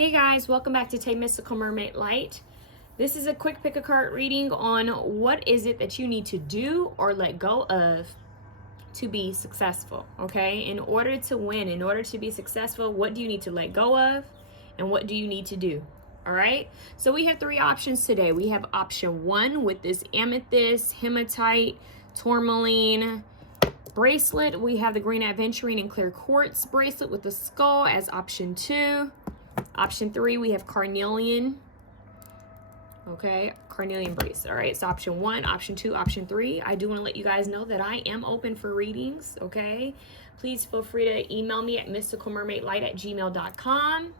Hey guys, welcome back to Tay Mystical Mermaid Light. This is a quick pick a card reading on what is it that you need to do or let go of to be successful, okay? In order to win, in order to be successful, what do you need to let go of and what do you need to do? All right, so we have three options today. We have option one with this amethyst, hematite, tourmaline bracelet. We have the green aventurine and clear quartz bracelet with the skull as option two. Option three, we have carnelian. Okay, carnelian bracelet. All right, so option one, option two, option three. I do want to let you guys know that I am open for readings. Okay, please feel free to email me at mysticalmermaidlight@gmail.com.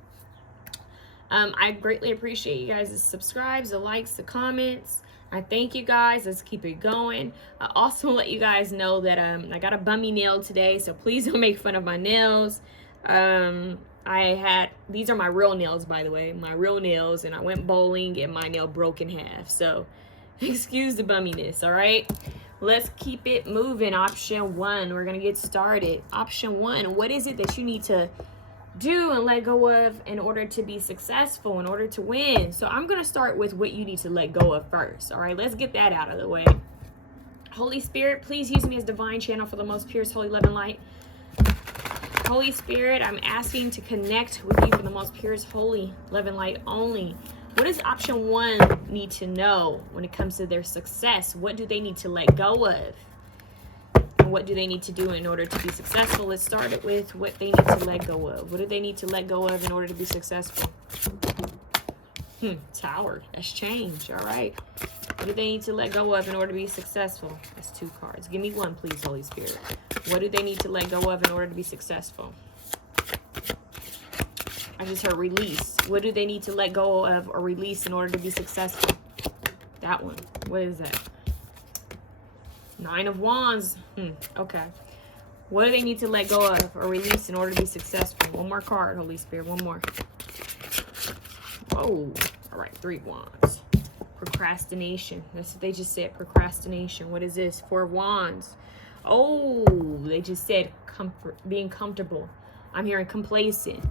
I greatly appreciate you guys' subscribes, the likes, the comments. I thank you guys. Let's keep it going. I also let you guys know that I got a bummy nail today, so please don't make fun of my nails. These are my real nails, by the way, my real nails, and I went bowling and my nail broke in half. So excuse the bumminess, all right? Let's keep it moving. Option one, we're gonna get started. Option one, what is it that you need to do and let go of in order to be successful, in order to win? So I'm gonna start with what you need to let go of first, all right? Let's get that out of the way. Holy Spirit, please use me as divine channel for the most purest, holy, loving light. Holy Spirit, I'm asking to connect with you for the most purest, holy, loving light only. What does option one need to know when it comes to their success? What do they need to let go of? And what do they need to do in order to be successful? Let's start it with what they need to let go of. What do they need to let go of in order to be successful? Tower. That's change. All right. What do they need to let go of in order to be successful? That's two cards. Give me one, please, Holy Spirit. What do they need to let go of in order to be successful? I just heard release. What do they need to let go of or release in order to be successful? That one. What is that? Nine of Wands. Okay. What do they need to let go of or release in order to be successful? One more card, Holy Spirit. One more. Whoa. All right. Three of Wands. Procrastination. That's what they just said. Procrastination. What is this? Four of Wands. Oh, they just said comfort, being comfortable. I'm hearing complacent.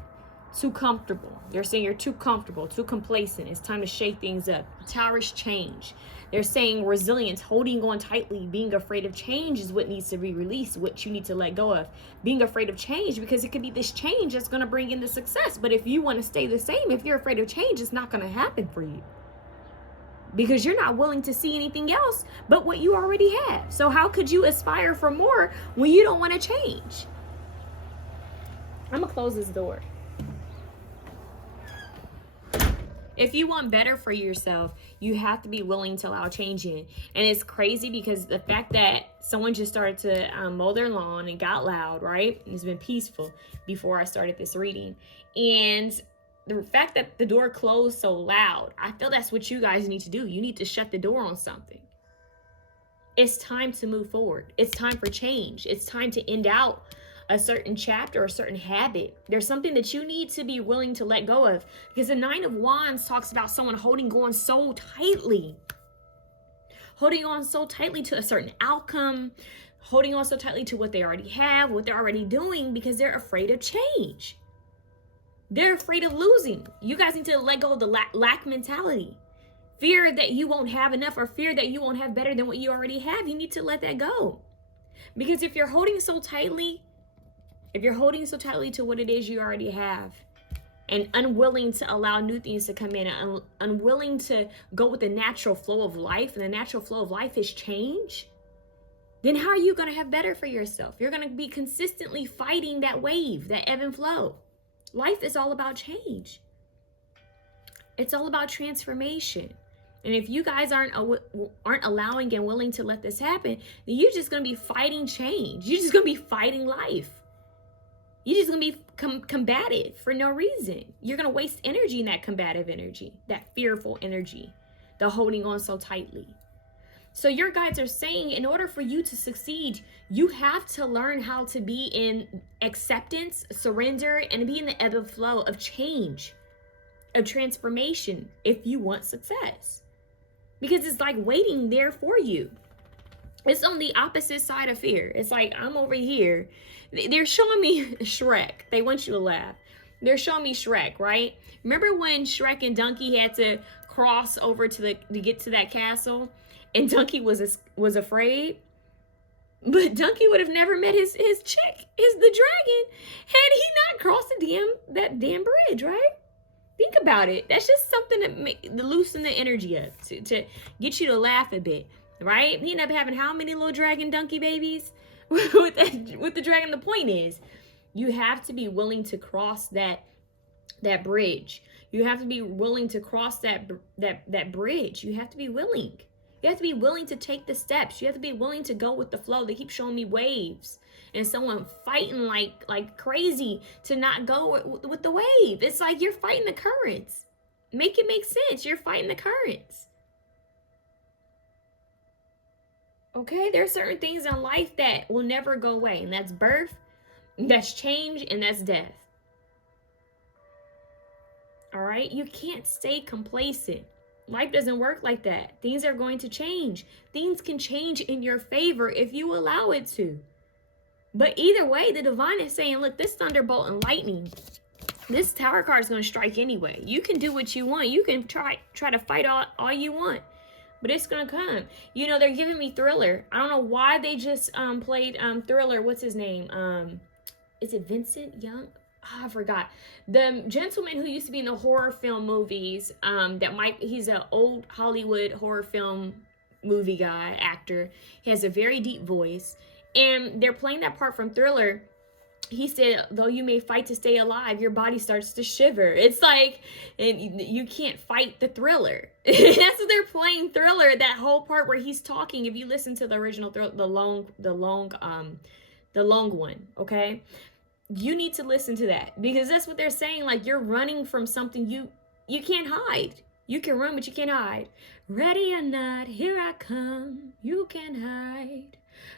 Too comfortable. They're saying you're too comfortable, too complacent. It's time to shake things up. Towerish change. They're saying resilience, holding on tightly, being afraid of change is what needs to be released, what you need to let go of. Being afraid of change, because it could be this change that's going to bring in the success. But if you want to stay the same, if you're afraid of change, it's not going to happen for you. Because you're not willing to see anything else but what you already have. So how could you aspire for more when you don't want to change? I'm going to close this door. If you want better for yourself, you have to be willing to allow change in. And it's crazy because the fact that someone just started to mow their lawn and got loud, right? It's been peaceful before I started this reading. And the fact that the door closed so loud, I feel that's what you guys need to do. You need to shut the door on something. It's time to move forward. It's time for change. It's time to end out a certain chapter or a certain habit. There's something that you need to be willing to let go of, because the Nine of Wands talks about someone holding on so tightly. Holding on so tightly to a certain outcome, holding on so tightly to what they already have, what they're already doing, because they're afraid of change. They're afraid of losing. You guys need to let go of the lack mentality. Fear that you won't have enough, or fear that you won't have better than what you already have. You need to let that go. Because if you're holding so tightly to what it is you already have, and unwilling to allow new things to come in, and unwilling to go with the natural flow of life, and the natural flow of life is change, then how are you going to have better for yourself? You're going to be consistently fighting that wave, that ebb and flow. Life is all about change. It's all about transformation. And if you guys aren't allowing and willing to let this happen, then you're just going to be fighting change. You're just going to be fighting life. You're just going to be combative for no reason. You're going to waste energy in that combative energy, that fearful energy, the holding on so tightly. So your guides are saying, in order for you to succeed, you have to learn how to be in acceptance, surrender, and be in the ebb and flow of change, of transformation, if you want success. Because it's like waiting there for you. It's on the opposite side of fear. It's like, I'm over here. They're showing me Shrek. They want you to laugh. they're showing me Shrek, right? Remember when Shrek and Donkey had to cross over to get to that castle, and Donkey was afraid? But Donkey would have never met his chick, the dragon, had he not crossed that damn bridge, right? Think about it. That's just something to loosen the energy up, to get you to laugh a bit, right? He ended up having how many little dragon donkey babies with the dragon? The point is, you have to be willing to cross that bridge. You have to be willing to cross that bridge. You have to be willing. You have to be willing to take the steps. You have to be willing to go with the flow. They keep showing me waves and someone fighting like crazy to not go with the wave. It's like you're fighting the currents. Make it make sense. You're fighting the currents. Okay, there are certain things in life that will never go away, and that's birth, that's change, and that's death. All right, you can't stay complacent. Life doesn't work like that. Things are going to change. Things can change in your favor if you allow it to. But either way, the divine is saying, look, this thunderbolt and lightning, this tower card is going to strike anyway. You can do what you want. You can try to fight all you want. But it's going to come. You know, they're giving me Thriller. I don't know why they just played Thriller. What's his name? Is it Vincent Young? Oh, I forgot. The gentleman who used to be in the horror film movies, he's an old Hollywood horror film movie guy, actor. He has a very deep voice. And they're playing that part from Thriller. He said, though you may fight to stay alive, your body starts to shiver. It's like, and you can't fight the thriller. That's what they're playing Thriller, that whole part where he's talking. If you listen to the original Thriller, the long one, okay? You need to listen to that, because that's what they're saying. Like, you're running from something you can't hide. You can run, but you can't hide. Ready or not, here I come. You can't hide.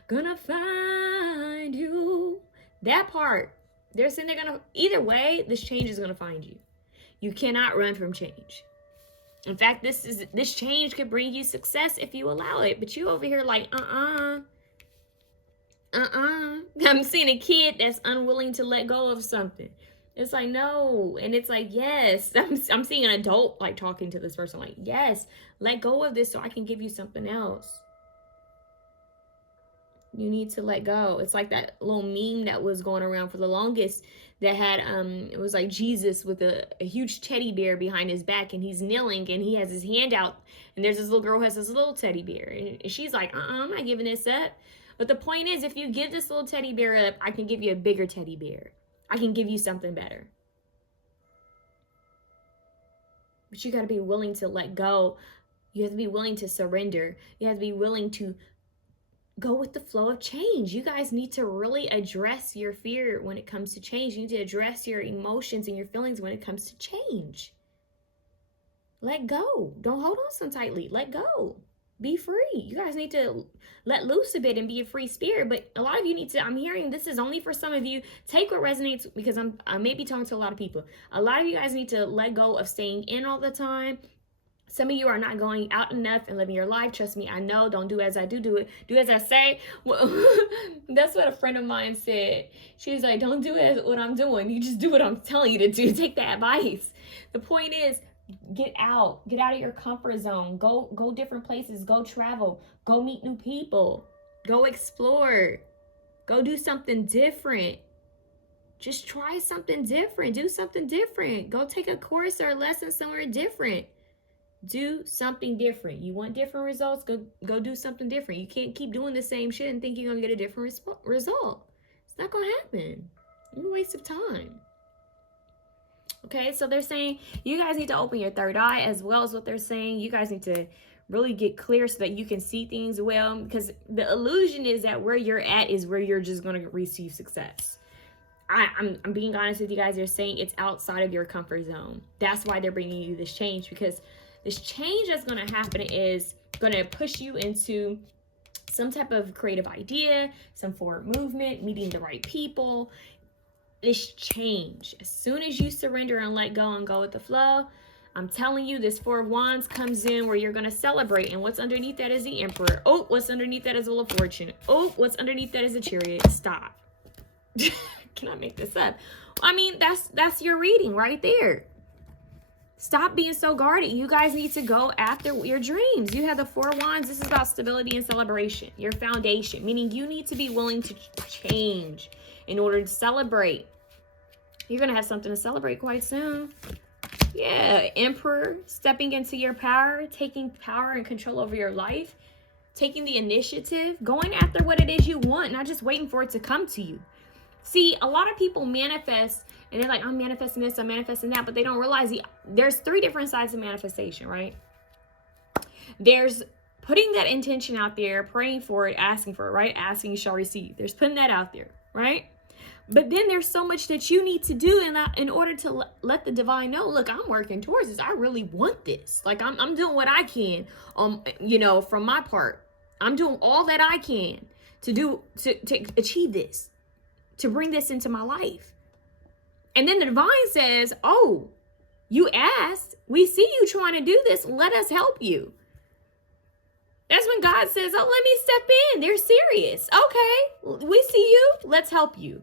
Gonna find you. That part, they're saying either way, this change is gonna find you. You cannot run from change. In fact, this change could bring you success if you allow it. But you over here like, I'm seeing a kid that's unwilling to let go of something. It's like, no. And it's like, yes. I'm seeing an adult like talking to this person like, yes, let go of this so I can give you something else. You need to let go. It's like that little meme that was going around for the longest that had, it was like Jesus with a huge teddy bear behind his back, and he's kneeling and he has his hand out, and there's this little girl who has this little teddy bear, and she's like, I'm not giving this up. But the point is, if you give this little teddy bear up, I can give you a bigger teddy bear. I can give you something better. But you got to be willing to let go. You have to be willing to surrender. You have to be willing to go with the flow of change. You guys need to really address your fear when it comes to change. You need to address your emotions and your feelings when it comes to change. Let go. Don't hold on so tightly. Let go. Be free. You guys need to let loose a bit and be a free spirit. But a lot of you need to, I'm hearing this is only for some of you. Take what resonates, because I may be talking to a lot of people. A lot of you guys need to let go of staying in all the time. Some of you are not going out enough and living your life. Trust me, I know. Don't do as I do. Do as I say. Well, that's what a friend of mine said. She's like, don't do what I'm doing. You just do what I'm telling you to do. Take that advice. The point is, get out of your comfort zone. Go different places. Go travel. Go meet new people. Go explore. Go do something different. Just try something different. Do something different. Go take a course or a lesson somewhere different. Do something different. You want different results? Go do something different. You can't keep doing the same shit and think you're gonna get a different result. It's not gonna happen. It's a waste of time. Okay, so they're saying you guys need to open your third eye, as well as what they're saying. You guys need to really get clear so that you can see things well, because the illusion is that where you're at is where you're just going to receive success. I'm being honest with you guys. They're saying it's outside of your comfort zone. That's why they're bringing you this change, because this change that's going to happen is going to push you into some type of creative idea, some forward movement, meeting the right people. This change, as soon as you surrender and let go and go with the flow, I'm telling you, this Four of Wands comes in where you're going to celebrate. And what's underneath that is the Emperor. Oh, what's underneath that is Wheel of Fortune. Oh, what's underneath that is the Chariot. Stop. cannot make this up. I mean, that's your reading right there. Stop being so guarded. You guys need to go after your dreams. You have the 4 wands. This is about stability and celebration. Your foundation, meaning you need to be willing to change in order to celebrate. You're going to have something to celebrate quite soon. Yeah, Emperor, stepping into your power, taking power and control over your life, taking the initiative, going after what it is you want, not just waiting for it to come to you. See, a lot of people manifest and they're like, I'm manifesting this, I'm manifesting that, but they don't realize there's 3 different sides of manifestation, right? There's putting that intention out there, praying for it, asking for it, right? Asking, you shall receive. There's putting that out there, right? But then there's so much that you need to do in order to let the divine know, look, I'm working towards this. I really want this. Like I'm doing what I can, from my part. I'm doing all that I can to achieve this, to bring this into my life. And then the divine says, oh, you asked, we see you trying to do this. Let us help you. That's when God says, oh, let me step in. They're serious. Okay, we see you. Let's help you.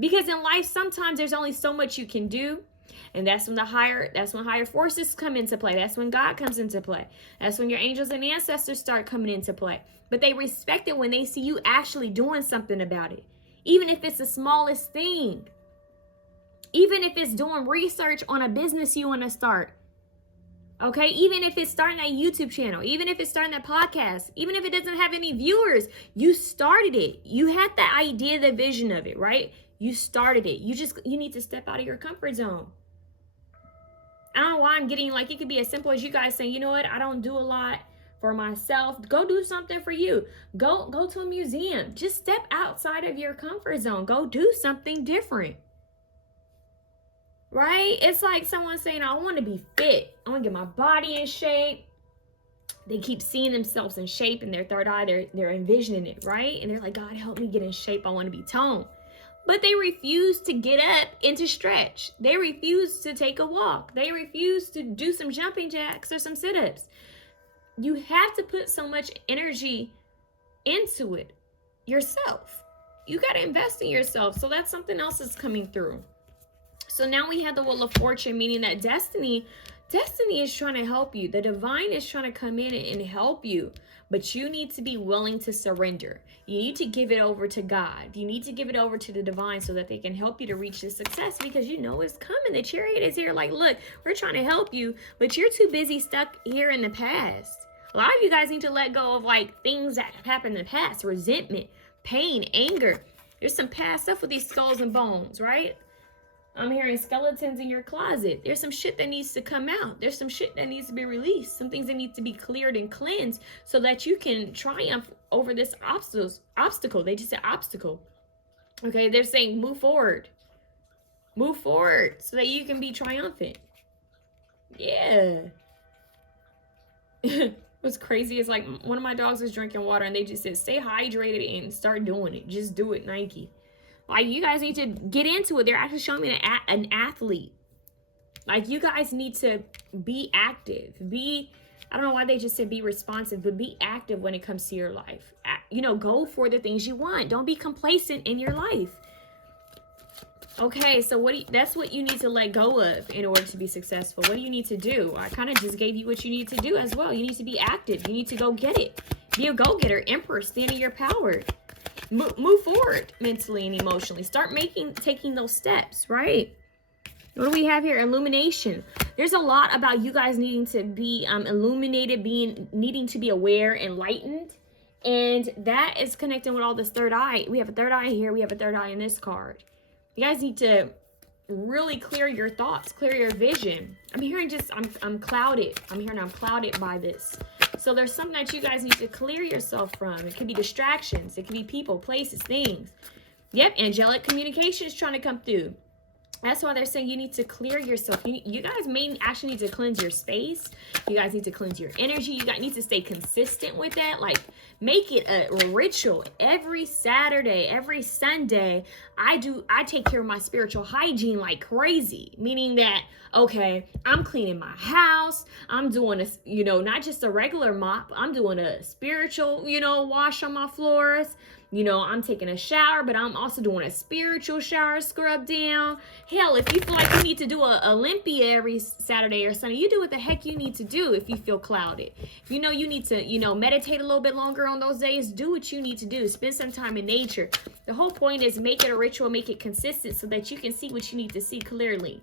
Because in life, sometimes there's only so much you can do. And that's when higher forces come into play. That's when God comes into play. That's when your angels and ancestors start coming into play. But they respect it when they see you actually doing something about it. Even if it's the smallest thing. Even if it's doing research on a business you want to start. Okay, even if it's starting that YouTube channel, even if it's starting that podcast, even if it doesn't have any viewers, you started it. You had the idea, the vision of it, right? You started it. You need to step out of your comfort zone. I don't know why I'm getting like, it could be as simple as you guys saying, you know what? I don't do a lot for myself. Go do something for you. Go to a museum. Just step outside of your comfort zone. Go do something different. Right? It's like someone saying, I want to be fit. I want to get my body in shape. They keep seeing themselves in shape in their third eye. They're envisioning it, right? And they're like, God, help me get in shape. I want to be toned. But they refuse to get up and to stretch. They refuse to take a walk. They refuse to do some jumping jacks or some sit-ups. You have to put so much energy into it yourself. You got to invest in yourself. So that's something else that's coming through. So now we have the Wheel of Fortune, meaning that destiny is trying to help you. The divine is trying to come in and help you. But you need to be willing to surrender. You need to give it over to God. You need to give it over to the divine so that they can help you to reach the success, because you know it's coming. The Chariot is here like, look, we're trying to help you, but you're too busy stuck here in the past. A lot of you guys need to let go of like things that have happened in the past, resentment, pain, anger. There's some past stuff with these skulls and bones, right? I'm hearing skeletons in your closet. There's some shit that needs to come out. There's some shit that needs to be released. Some things that need to be cleared and cleansed so that you can triumph over this obstacle. They just said obstacle. Okay, they're saying move forward. Move forward so that you can be triumphant. Yeah. What's crazy is like one of my dogs was drinking water and they just said, stay hydrated and start doing it. Just do it, Nike. Like, you guys need to get into it. They're actually showing me an athlete. Like, you guys need to be active. I don't know why they just said be responsive, but be active when it comes to your life. Go for the things you want. Don't be complacent in your life. Okay, so that's what you need to let go of in order to be successful. What do you need to do? I kind of just gave you what you need to do as well. You need to be active. You need to go get it. Be a go-getter. Emperor, stand in your power. Move forward mentally and emotionally. Start taking those steps, right? What do we have here? Illumination. There's a lot about you guys needing to be illuminated, needing to be aware, enlightened. And that is connecting with all this third eye. We have a third eye here. We have a third eye in this card. You guys need to really clear your thoughts, clear your vision. I'm clouded. I'm clouded by this. So there's something that you guys need to clear yourself from. It could be distractions. It could be people, places, things. Yep, angelic communication is trying to come through. That's why they're saying you need to clear yourself. You guys may actually need to cleanse your space. You guys need to cleanse your energy. You guys need to stay consistent with that. Like, make it a ritual. Every Saturday, every Sunday, I take care of my spiritual hygiene like crazy. Meaning that, okay, I'm cleaning my house. I'm doing not just a regular mop. I'm doing a spiritual, wash on my floors. You know, I'm taking a shower, but I'm also doing a spiritual shower scrub down. Hell, if you feel like you need to do a Olympia every Saturday or Sunday, you do what the heck you need to do if you feel clouded. If you know you need to, you know, meditate a little bit longer on those days, do what you need to do. Spend some time in nature. The whole point is make it a ritual, make it consistent so that you can see what you need to see clearly.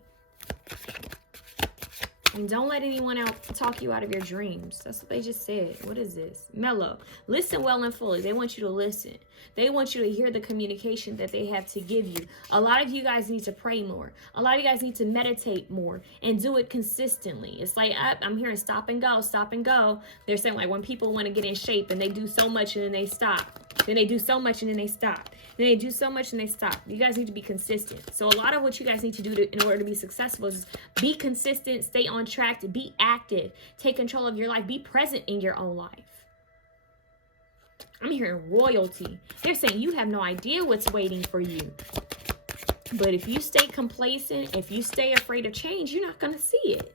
And don't let anyone else talk you out of your dreams. That's what they just said. What is this? Mellow. Listen well and fully. They want you to listen. They want you to hear the communication that they have to give you. A lot of you guys need to pray more. A lot of you guys need to meditate more and do it consistently. It's like, I'm hearing stop and go, stop and go. They're saying like when people want to get in shape and they do so much and then they stop. Then they do so much and then they stop. Then they do so much and they stop. You guys need to be consistent. So a lot of what you guys need to do in order to be successful is be consistent, stay on track, to be active, take control of your life, be present in your own life. I'm hearing royalty. They're saying you have no idea what's waiting for you. But if you stay complacent, if you stay afraid of change, you're not going to see it.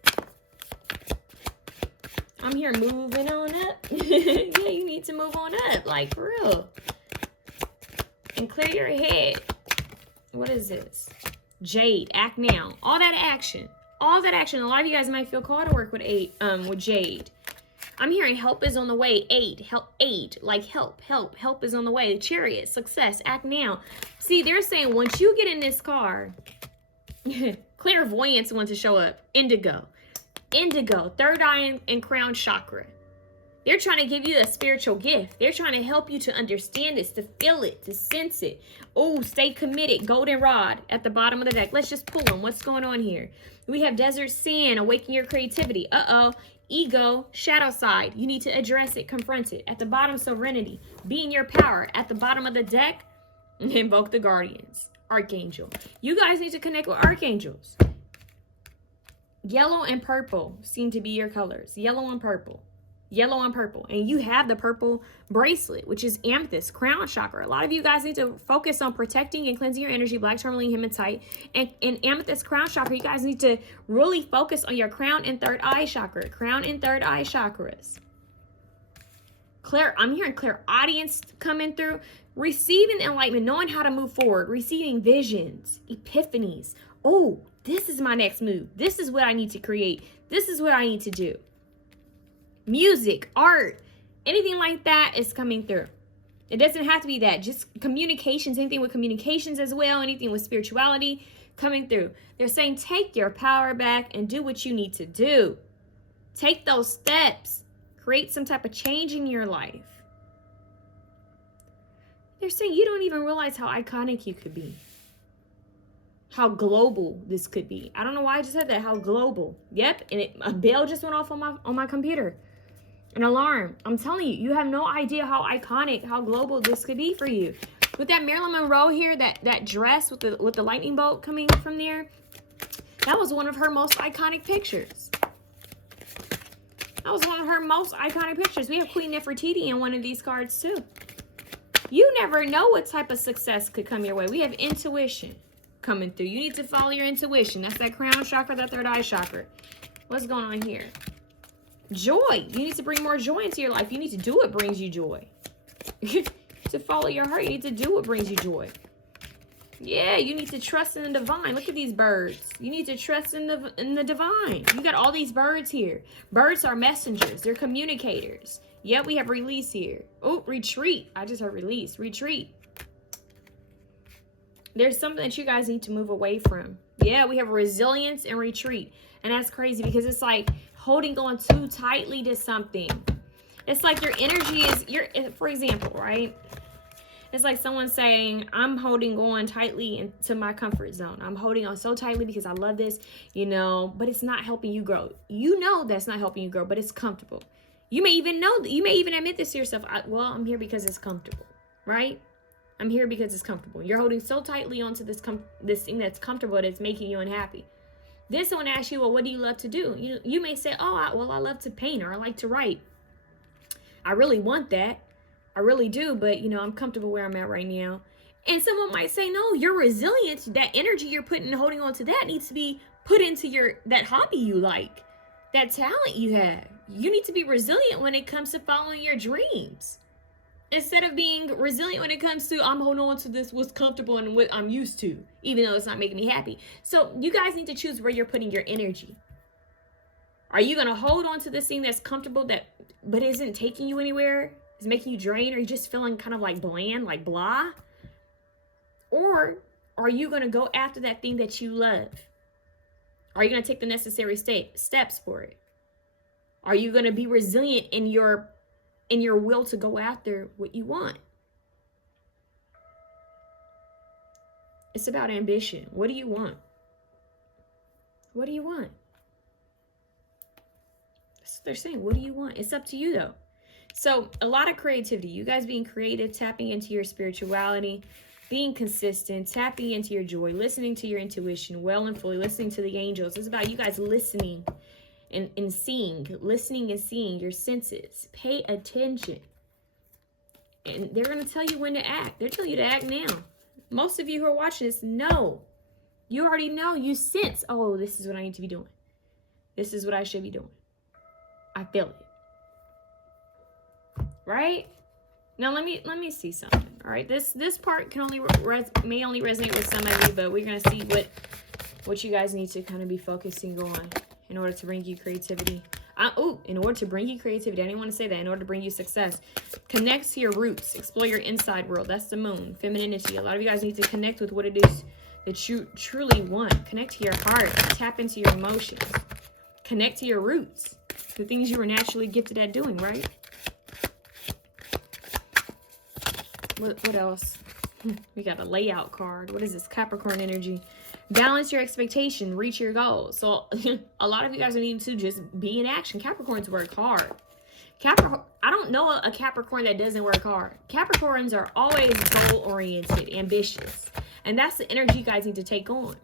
I'm here moving on up. Yeah, you need to move on up, like for real. And clear your head. What is this? Jade, act now. All that action. All that action. A lot of you guys might feel called to work with Jade. I'm hearing help is on the way. Aid, like help is on the way. Chariot, success, act now. See, they're saying once you get in this car, clairvoyance wants to show up. Indigo, third eye and crown chakra. They're trying to give you a spiritual gift. They're trying to help you to understand this, to feel it, to sense it. Oh, stay committed. Goldenrod at the bottom of the deck. Let's just pull them. What's going on here? We have desert sand, awaken your creativity. Ego, shadow side. You need to address it, confront it. At the bottom, serenity. Be in your power. At the bottom of the deck, invoke the guardians. Archangel. You guys need to connect with archangels. Yellow and purple seem to be your colors. Yellow and purple. And you have the purple bracelet, which is amethyst, crown chakra. A lot of you guys need to focus on protecting and cleansing your energy, black tourmaline, hematite, and amethyst crown chakra. You guys need to really focus on your crown and third eye chakra. Crown and third eye chakras. I'm hearing clairaudience coming through. Receiving enlightenment, knowing how to move forward, receiving visions, epiphanies. Oh, this is my next move. This is what I need to create. This is what I need to do. Music, art, anything like that is coming through. It doesn't have to be that. Just communications, anything with communications as well, anything with spirituality coming through. They're saying take your power back and do what you need to do. Take those steps. Create some type of change in your life. They're saying you don't even realize how iconic you could be. How global this could be. I don't know why I just said that. How global. Yep. And a bell just went off on my computer. An alarm. I'm telling you, you have no idea how iconic, how global this could be for you. With that Marilyn Monroe here, that dress with the lightning bolt coming from there, that was one of her most iconic pictures. That was one of her most iconic pictures. We have Queen Nefertiti in one of these cards too. You never know what type of success could come your way. We have intuition coming through. You need to follow your intuition. That's that crown chakra, that third eye chakra. What's going on here? Joy. You need to bring more joy into your life. You need to do what brings you joy. To follow your heart, you need to do what brings you joy. Yeah, you need to trust in the divine. Look at these birds. You need to trust in the divine. You got all these birds here. Birds are messengers. They're communicators. Yeah, we have release here. Oh, retreat. I just heard release. Retreat. There's something that you guys need to move away from. Yeah, we have resilience and retreat. And that's crazy because it's like holding on too tightly to something. It's like your energy is, for example, right? It's like someone saying, I'm holding on tightly into my comfort zone. I'm holding on so tightly because I love this, but it's not helping you grow. You know that's not helping you grow, but it's comfortable. You may even know that. You may even admit this to yourself. I'm here because it's comfortable, right? I'm here because it's comfortable. You're holding so tightly onto this thing that's comfortable that it's making you unhappy. Then someone asks you, well, what do you love to do? You may say, I love to paint or I like to write. I really want that. I really do, but I'm comfortable where I'm at right now. And someone might say, no, you're resilient. That energy you're putting, holding on to that needs to be put into that hobby you like, that talent you have. You need to be resilient when it comes to following your dreams. instead of being resilient when it comes to I'm holding on to this what's comfortable and what I'm used to, even though it's not making me happy. So you guys need to choose where you're putting your energy. Are you gonna hold on to this thing that's comfortable but isn't taking you anywhere? Is making you drain? Or are you just feeling kind of like bland, like blah? Or are you gonna go after that thing that you love? Are you gonna take the necessary steps for it? Are you gonna be resilient in your will to go after what you want? It's about ambition. What do you want? What do you want? That's what they're saying. What do you want? It's up to you though. So a lot of creativity. You guys being creative, tapping into your spirituality, being consistent, tapping into your joy, listening to your intuition well and fully, listening to the angels. It's about you guys listening and seeing, listening and seeing your senses. Pay attention. And they're going to tell you when to act. They're telling you to act now. Most of you who are watching this know. You already know. You sense, oh, this is what I need to be doing. This is what I should be doing. I feel it. Right? Now let me see something. All right, this part can only may only resonate with some of you, but we're gonna see what you guys need to kind of be focusing on in order to bring you creativity. In order to bring you creativity, I didn't want to say that. In order to bring you success, connect to your roots, explore your inside world. That's the moon, femininity. A lot of you guys need to connect with what it is that you truly want. Connect to your heart, tap into your emotions, connect to your roots, the things you were naturally gifted at doing, right? What else? We got a layout card. What is this? Capricorn energy. Balance your expectation. Reach your goals. So a lot of you guys are needing to just be in action. Capricorns work hard. I don't know a Capricorn that doesn't work hard. Capricorns are always goal-oriented, ambitious. And that's the energy you guys need to take on.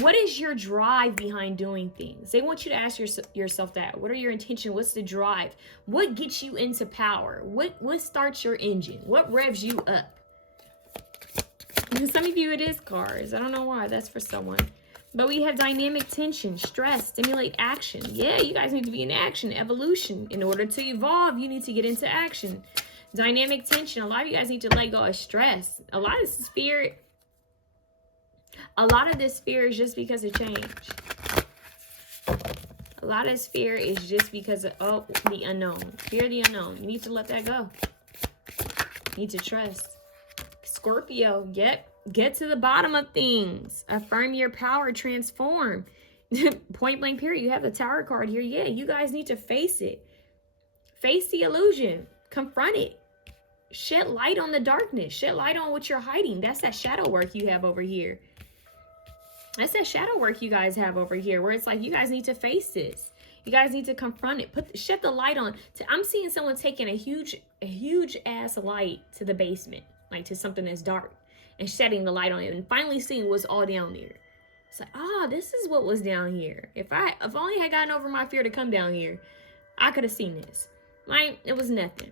What is your drive behind doing things? They want you to ask yourself that. What are your intentions? What's the drive? What gets you into power? What starts your engine? What revs you up? And some of you, it is cars. I don't know why. That's for someone. But we have dynamic tension, stress, stimulate action. Yeah, you guys need to be in action, evolution. In order to evolve, you need to get into action. Dynamic tension. A lot of you guys need to let go of stress. A lot of this fear is just because of change. A lot of this fear is just because of, the unknown. Fear the unknown. You need to let that go. You need to trust. Scorpio, get to the bottom of things. Affirm your power, transform. Point blank period. You have the Tower card here. Yeah, you guys need to face it. Face the illusion. Confront it. Shed light on the darkness. Shed light on what you're hiding. That's that shadow work you have over here. That's that shadow work you guys have over here, where it's like you guys need to face this. You guys need to confront it. Shed the light on. I'm seeing someone taking a huge ass light to the basement, like to something that's dark, and shedding the light on it, and finally seeing what's all down there. It's like, this is what was down here. If only I had gotten over my fear to come down here, I could have seen this. Like, it was nothing.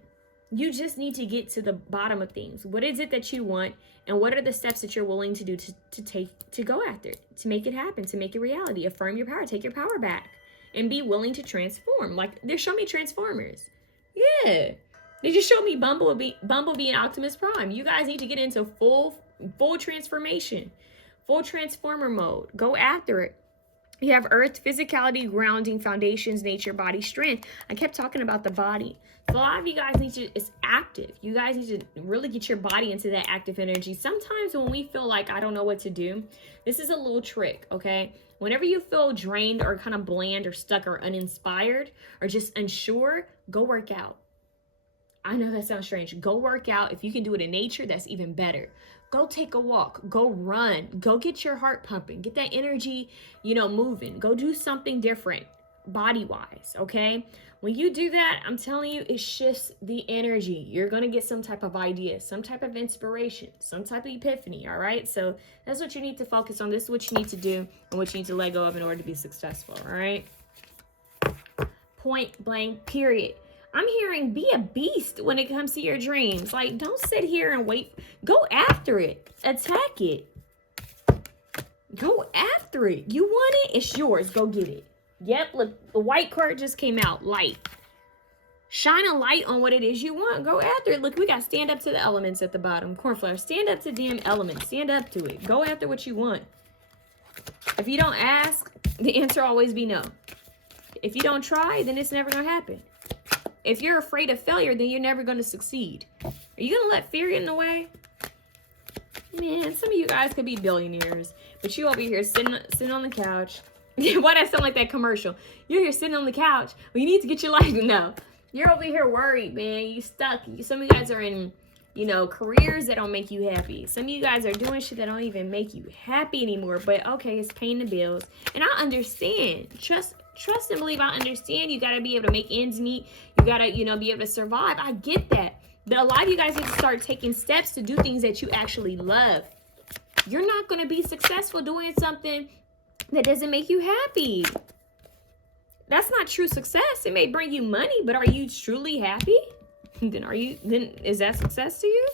You just need to get to the bottom of things. What is it that you want, and what are the steps that you're willing to do to go after it, to make it happen, to make it reality? Affirm your power, take your power back, and be willing to transform. Like, they show me Transformers. Yeah. They just showed me Bumblebee and Optimus Prime. You guys need to get into full transformation, full transformer mode. Go after it. You have earth, physicality, grounding, foundations, nature, body, strength. I kept talking about the body. So a lot of you guys it's active. You guys need to really get your body into that active energy. Sometimes when we feel like I don't know what to do, this is a little trick, okay? Whenever you feel drained or kind of bland or stuck or uninspired or just unsure, go work out. I know that sounds strange. Go work out. If you can do it in nature, that's even better. Go take a walk. Go run. Go get your heart pumping. Get that energy, moving. Go do something different body-wise, okay? When you do that, I'm telling you, it shifts the energy. You're going to get some type of idea, some type of inspiration, some type of epiphany, all right? So that's what you need to focus on. This is what you need to do and what you need to let go of in order to be successful, all right? Point blank, period. I'm hearing be a beast when it comes to your dreams. Like, don't sit here and wait. Go after it. Attack it. Go after it. You want it? It's yours. Go get it. Yep, look, the white card just came out. Light. Shine a light on what it is you want. Go after it. Look, we got stand up to the elements at the bottom. Cornflower, stand up to damn elements. Stand up to it. Go after what you want. If you don't ask, the answer always be no. If you don't try, then it's never going to happen. If you're afraid of failure, then you're never going to succeed. Are you going to let fear get in the way? Man, some of you guys could be billionaires, but you over here sitting on the couch. Why that sound like that commercial? You're here sitting on the couch. Well, you need to get your life. No. You're over here worried, man. You stuck. Some of you guys are in, careers that don't make you happy. Some of you guys are doing shit that don't even make you happy anymore. But okay, it's paying the bills. And I understand. Trust and believe I understand. You got to be able to make ends meet. You got to, be able to survive. I get that. But a lot of you guys need to start taking steps to do things that you actually love. You're not going to be successful doing something that doesn't make you happy. That's not true success. It may bring you money, but are you truly happy? Then is that success to you?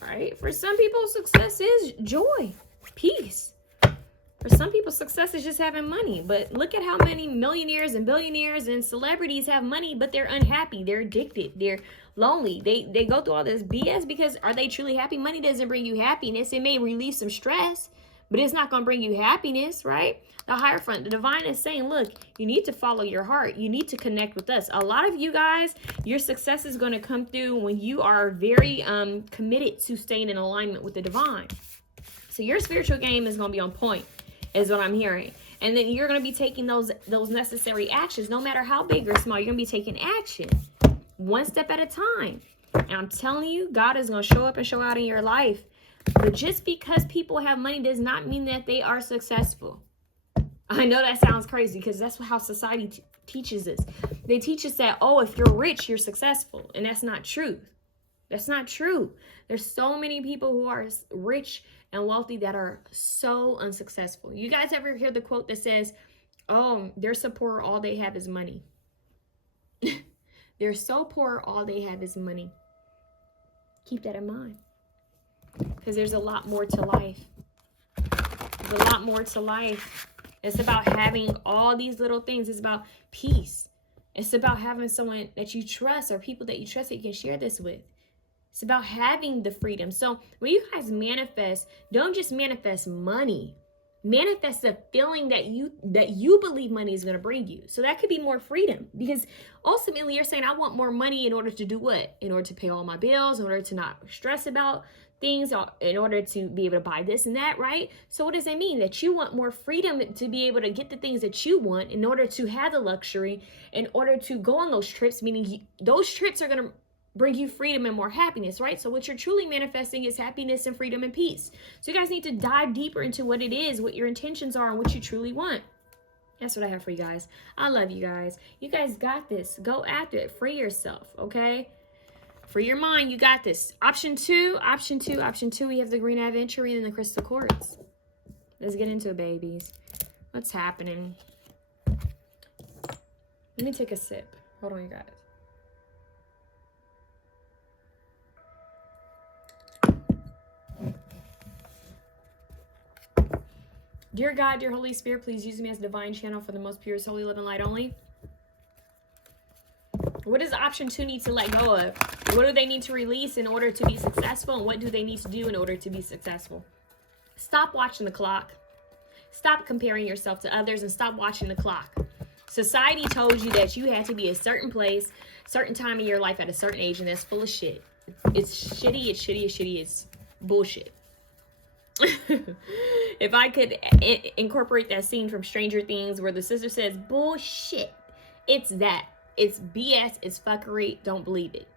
Right? For some people, success is joy, peace. For some people, success is just having money. But look at how many millionaires and billionaires and celebrities have money, but they're unhappy. They're addicted. They're lonely. They go through all this BS because are they truly happy? Money doesn't bring you happiness. It may relieve some stress, but it's not going to bring you happiness, right? The Hierophant, the divine is saying, look, you need to follow your heart. You need to connect with us. A lot of you guys, your success is going to come through when you are very committed to staying in alignment with the divine. So your spiritual game is going to be on point, is what I'm hearing. And then you're going to be taking those necessary actions, no matter how big or small. You're going to be taking action one step at a time. And I'm telling you, God is going to show up and show out in your life. But just because people have money does not mean that they are successful. I know that sounds crazy because that's how society teaches us. They teach us that, oh, if you're rich, you're successful. And that's not true. That's not true. There's so many people who are rich and wealthy that are so unsuccessful. You guys ever hear the quote that says, oh, they're so poor, all they have is money. They're so poor, all they have is money. Keep that in mind. Because there's a lot more to life. There's a lot more to life. It's about having all these little things. It's about peace. It's about having someone that you trust or people that you trust that you can share this with. It's about having the freedom. So when you guys manifest, don't just manifest money. Manifest the feeling that you believe money is going to bring you. So that could be more freedom, because ultimately you're saying, I want more money in order to do what? In order to pay all my bills, in order to not stress about things, in order to be able to buy this and that, right? So what does that mean? That you want more freedom to be able to get the things that you want in order to have the luxury, in order to go on those trips, meaning those trips are going to bring you freedom and more happiness, right? So what you're truly manifesting is happiness and freedom and peace. So you guys need to dive deeper into what it is, what your intentions are, and what you truly want. That's what I have for you guys. I love you guys. You guys got this. Go after it. Free yourself, okay? Free your mind. You got this. Option two. We have the green aventurine and the crystal quartz. Let's get into it, babies. What's happening? Let me take a sip. Hold on, you guys. Dear God, dear Holy Spirit, please use me as a divine channel for the most purest, holy, love, and light only. What does option 2 need to let go of? What do they need to release in order to be successful? And what do they need to do in order to be successful? Stop watching the clock. Stop comparing yourself to others and stop watching the clock. Society told you that you had to be a certain place, certain time in your life at a certain age, and that's full of shit. It's shitty, it's bullshit. If I could incorporate that scene from Stranger Things where the sister says, bullshit, it's that. It's BS, it's fuckery, don't believe it.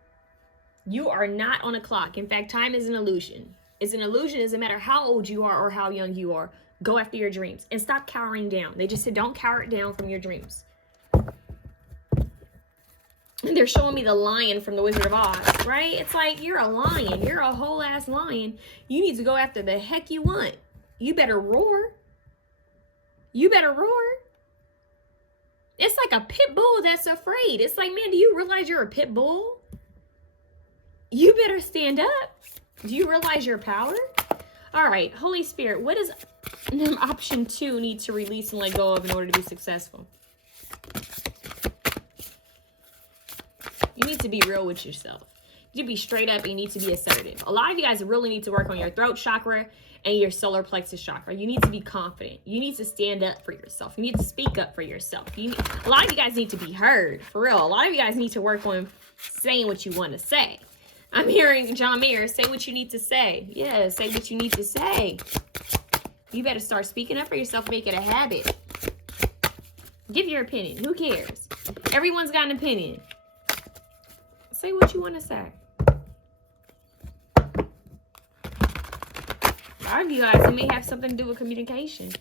You are not on a clock. In fact, time is an illusion. It's an illusion. It doesn't matter how old you are or how young you are. Go after your dreams and stop cowering down. They just said don't cower down from your dreams. They're showing me the lion from the Wizard of Oz, right? It's like, you're a lion. You're a whole ass lion. You need to go after the heck you want. You better roar. You better roar. It's like a pit bull that's afraid. It's like, man, do you realize you're a pit bull? You better stand up. Do you realize your power? All right, Holy Spirit, what does option 2 need to release and let go of in order to be successful? You need to be real with yourself. You need to be straight up and you need to be assertive. A lot of you guys really need to work on your throat chakra and your solar plexus chakra. You need to be confident. You need to stand up for yourself. You need to speak up for yourself. A lot of you guys need to be heard. For real. A lot of you guys need to work on saying what you want to say. I'm hearing John Mayer, say what you need to say. Yeah, say what you need to say. You better start speaking up for yourself. Make it a habit. Give your opinion. Who cares? Everyone's got an opinion. Say what you want to say. A lot of you guys, it may have something to do with communication.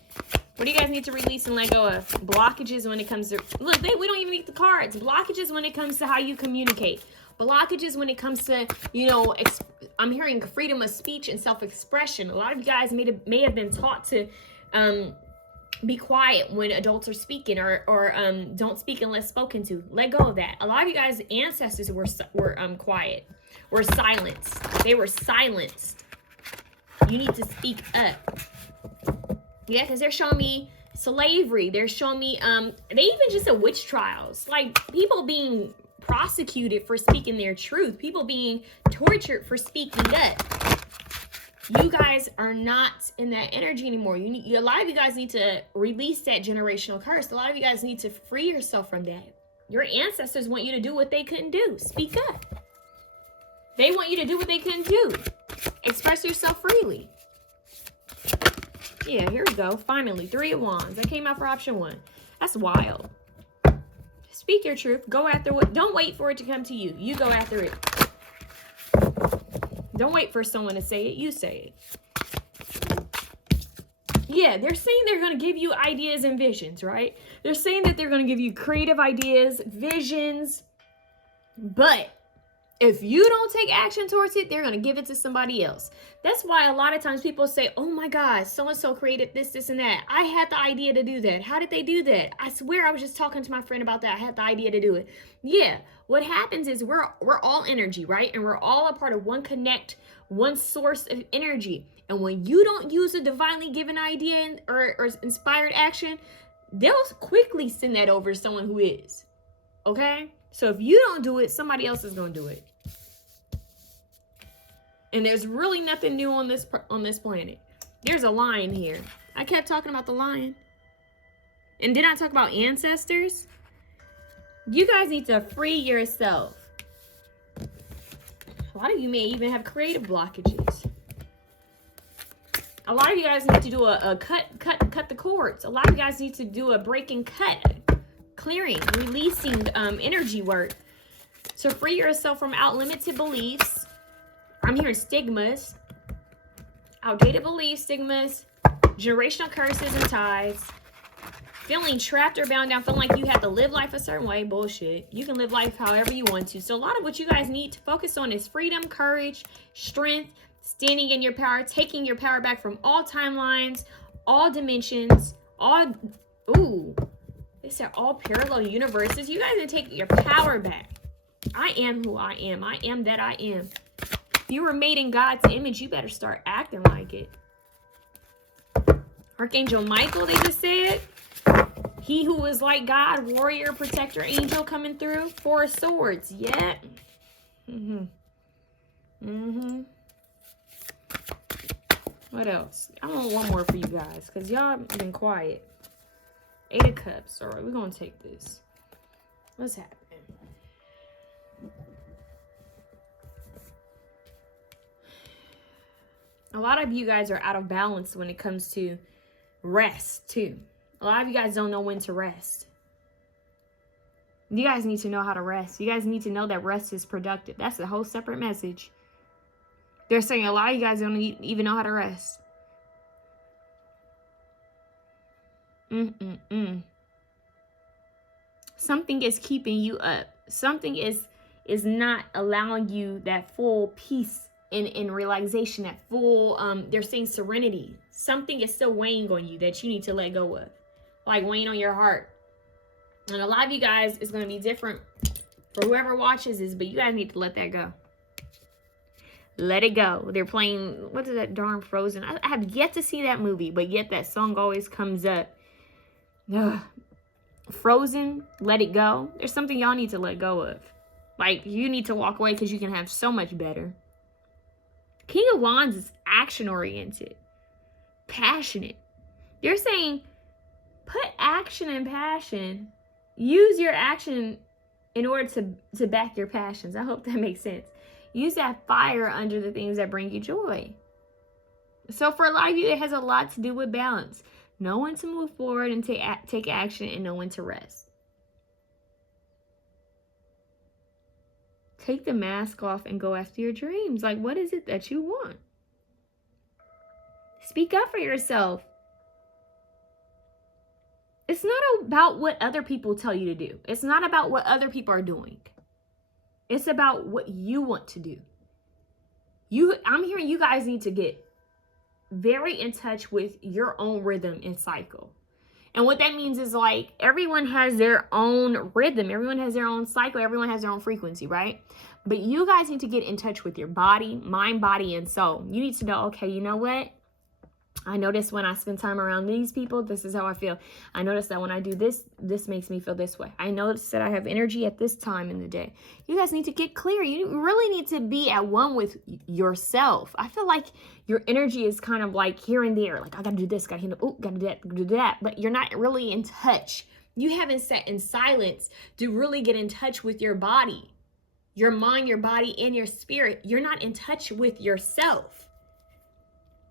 What do you guys need to release and let go of? Blockages when it comes to... Look, we don't even need the cards. Blockages when it comes to how you communicate. Blockages when it comes to, I'm hearing freedom of speech and self-expression. A lot of you guys may have been taught to be quiet when adults are speaking or don't speak unless spoken to. Let go of that. A lot of you guys' ancestors were quiet, were silenced. They were silenced. You need to speak up. Yeah, because they're showing me slavery. They're showing me, they even just said witch trials. Like, people being prosecuted for speaking their truth. People being tortured for speaking up. You guys are not in that energy anymore. A lot of you guys need to release that generational curse. A lot of you guys need to free yourself from that. Your ancestors want you to do what they couldn't do. Speak up. They want you to do what they couldn't do. Express yourself freely. Yeah, here we go. Finally, 3 of Wands. That came out for option 1. That's wild. Speak your truth. Go after what. Don't wait for it to come to you. You go after it. Don't wait for someone to say it. You say it. Yeah, they're saying they're going to give you ideas and visions, right? They're saying that they're going to give you creative ideas, visions. But if you don't take action towards it, they're going to give it to somebody else. That's why a lot of times people say, oh my God, so-and-so created this, this, and that. I had the idea to do that. How did they do that? I swear I was just talking to my friend about that. I had the idea to do it. Yeah, what happens is we're all energy, right? And we're all a part of one connect, one source of energy. And when you don't use a divinely given idea or inspired action, they'll quickly send that over to someone who is. Okay? So if you don't do it, somebody else is going to do it. And there's really nothing new on this planet. There's a lion here. I kept talking about the lion. And did I talk about ancestors? You guys need to free yourself. A lot of you may even have creative blockages. A lot of you guys need to do a cut the cords. A lot of you guys need to do a break and cut. Clearing, releasing energy work to free yourself from outlimited beliefs. I'm hearing stigmas, outdated beliefs, stigmas, generational curses and ties, feeling trapped or bound down, feeling like you have to live life a certain way. Bullshit. You can live life however you want to. So a lot of what you guys need to focus on is freedom, courage, strength, standing in your power, taking your power back from all timelines, all dimensions, they said all parallel universes. You guys need to take your power back. I am who I am. I am that I am. If you were made in God's image, you better start acting like it. Archangel Michael, they just said. He who is like God, warrior, protector, angel coming through. 4 of Swords. Yeah. What else? I want one more for you guys because y'all been quiet. 8 of Cups. All right, we're going to take this. What's happening? A lot of you guys are out of balance when it comes to rest, too. A lot of you guys don't know when to rest. You guys need to know how to rest. You guys need to know that rest is productive. That's a whole separate message. They're saying a lot of you guys don't even know how to rest. Something is keeping you up. Something is not allowing you that full peace and relaxation, that full, they're saying serenity. Something is still weighing on you that you need to let go of. Like weighing on your heart. And a lot of you guys, it's going to be different for whoever watches this, but you guys need to let that go. Let it go. They're playing, what is that darn Frozen? I have yet to see that movie, but yet that song always comes up. Ugh. Frozen, let it go. There's something y'all need to let go of. Like, you need to walk away because you can have so much better. King of Wands is action-oriented, passionate. They're saying, put action and passion. Use your action in order to back your passions. I hope that makes sense. Use that fire under the things that bring you joy. So for a lot of you, it has a lot to do with balance. Know when to move forward and take action, and know when to rest. Take the mask off and go after your dreams. Like, what is it that you want? Speak up for yourself. It's not about what other people tell you to do. It's not about what other people are doing. It's about what you want to do. I'm hearing you guys need to get very in touch with your own rhythm and cycle. And what that means is, like, everyone has their own rhythm. Everyone has their own cycle. Everyone has their own frequency, right? But you guys need to get in touch with your body, mind, body, and soul. You need to know, okay, you know what? I notice when I spend time around these people, this is how I feel. I notice that when I do this, this makes me feel this way. I notice that I have energy at this time in the day. You guys need to get clear. You really need to be at one with yourself. I feel like your energy is kind of like here and there. Like, I got to do this, got to handle, oh, got to do that, got to do that. But you're not really in touch. You haven't sat in silence to really get in touch with your body, your mind, your body, and your spirit. You're not in touch with yourself.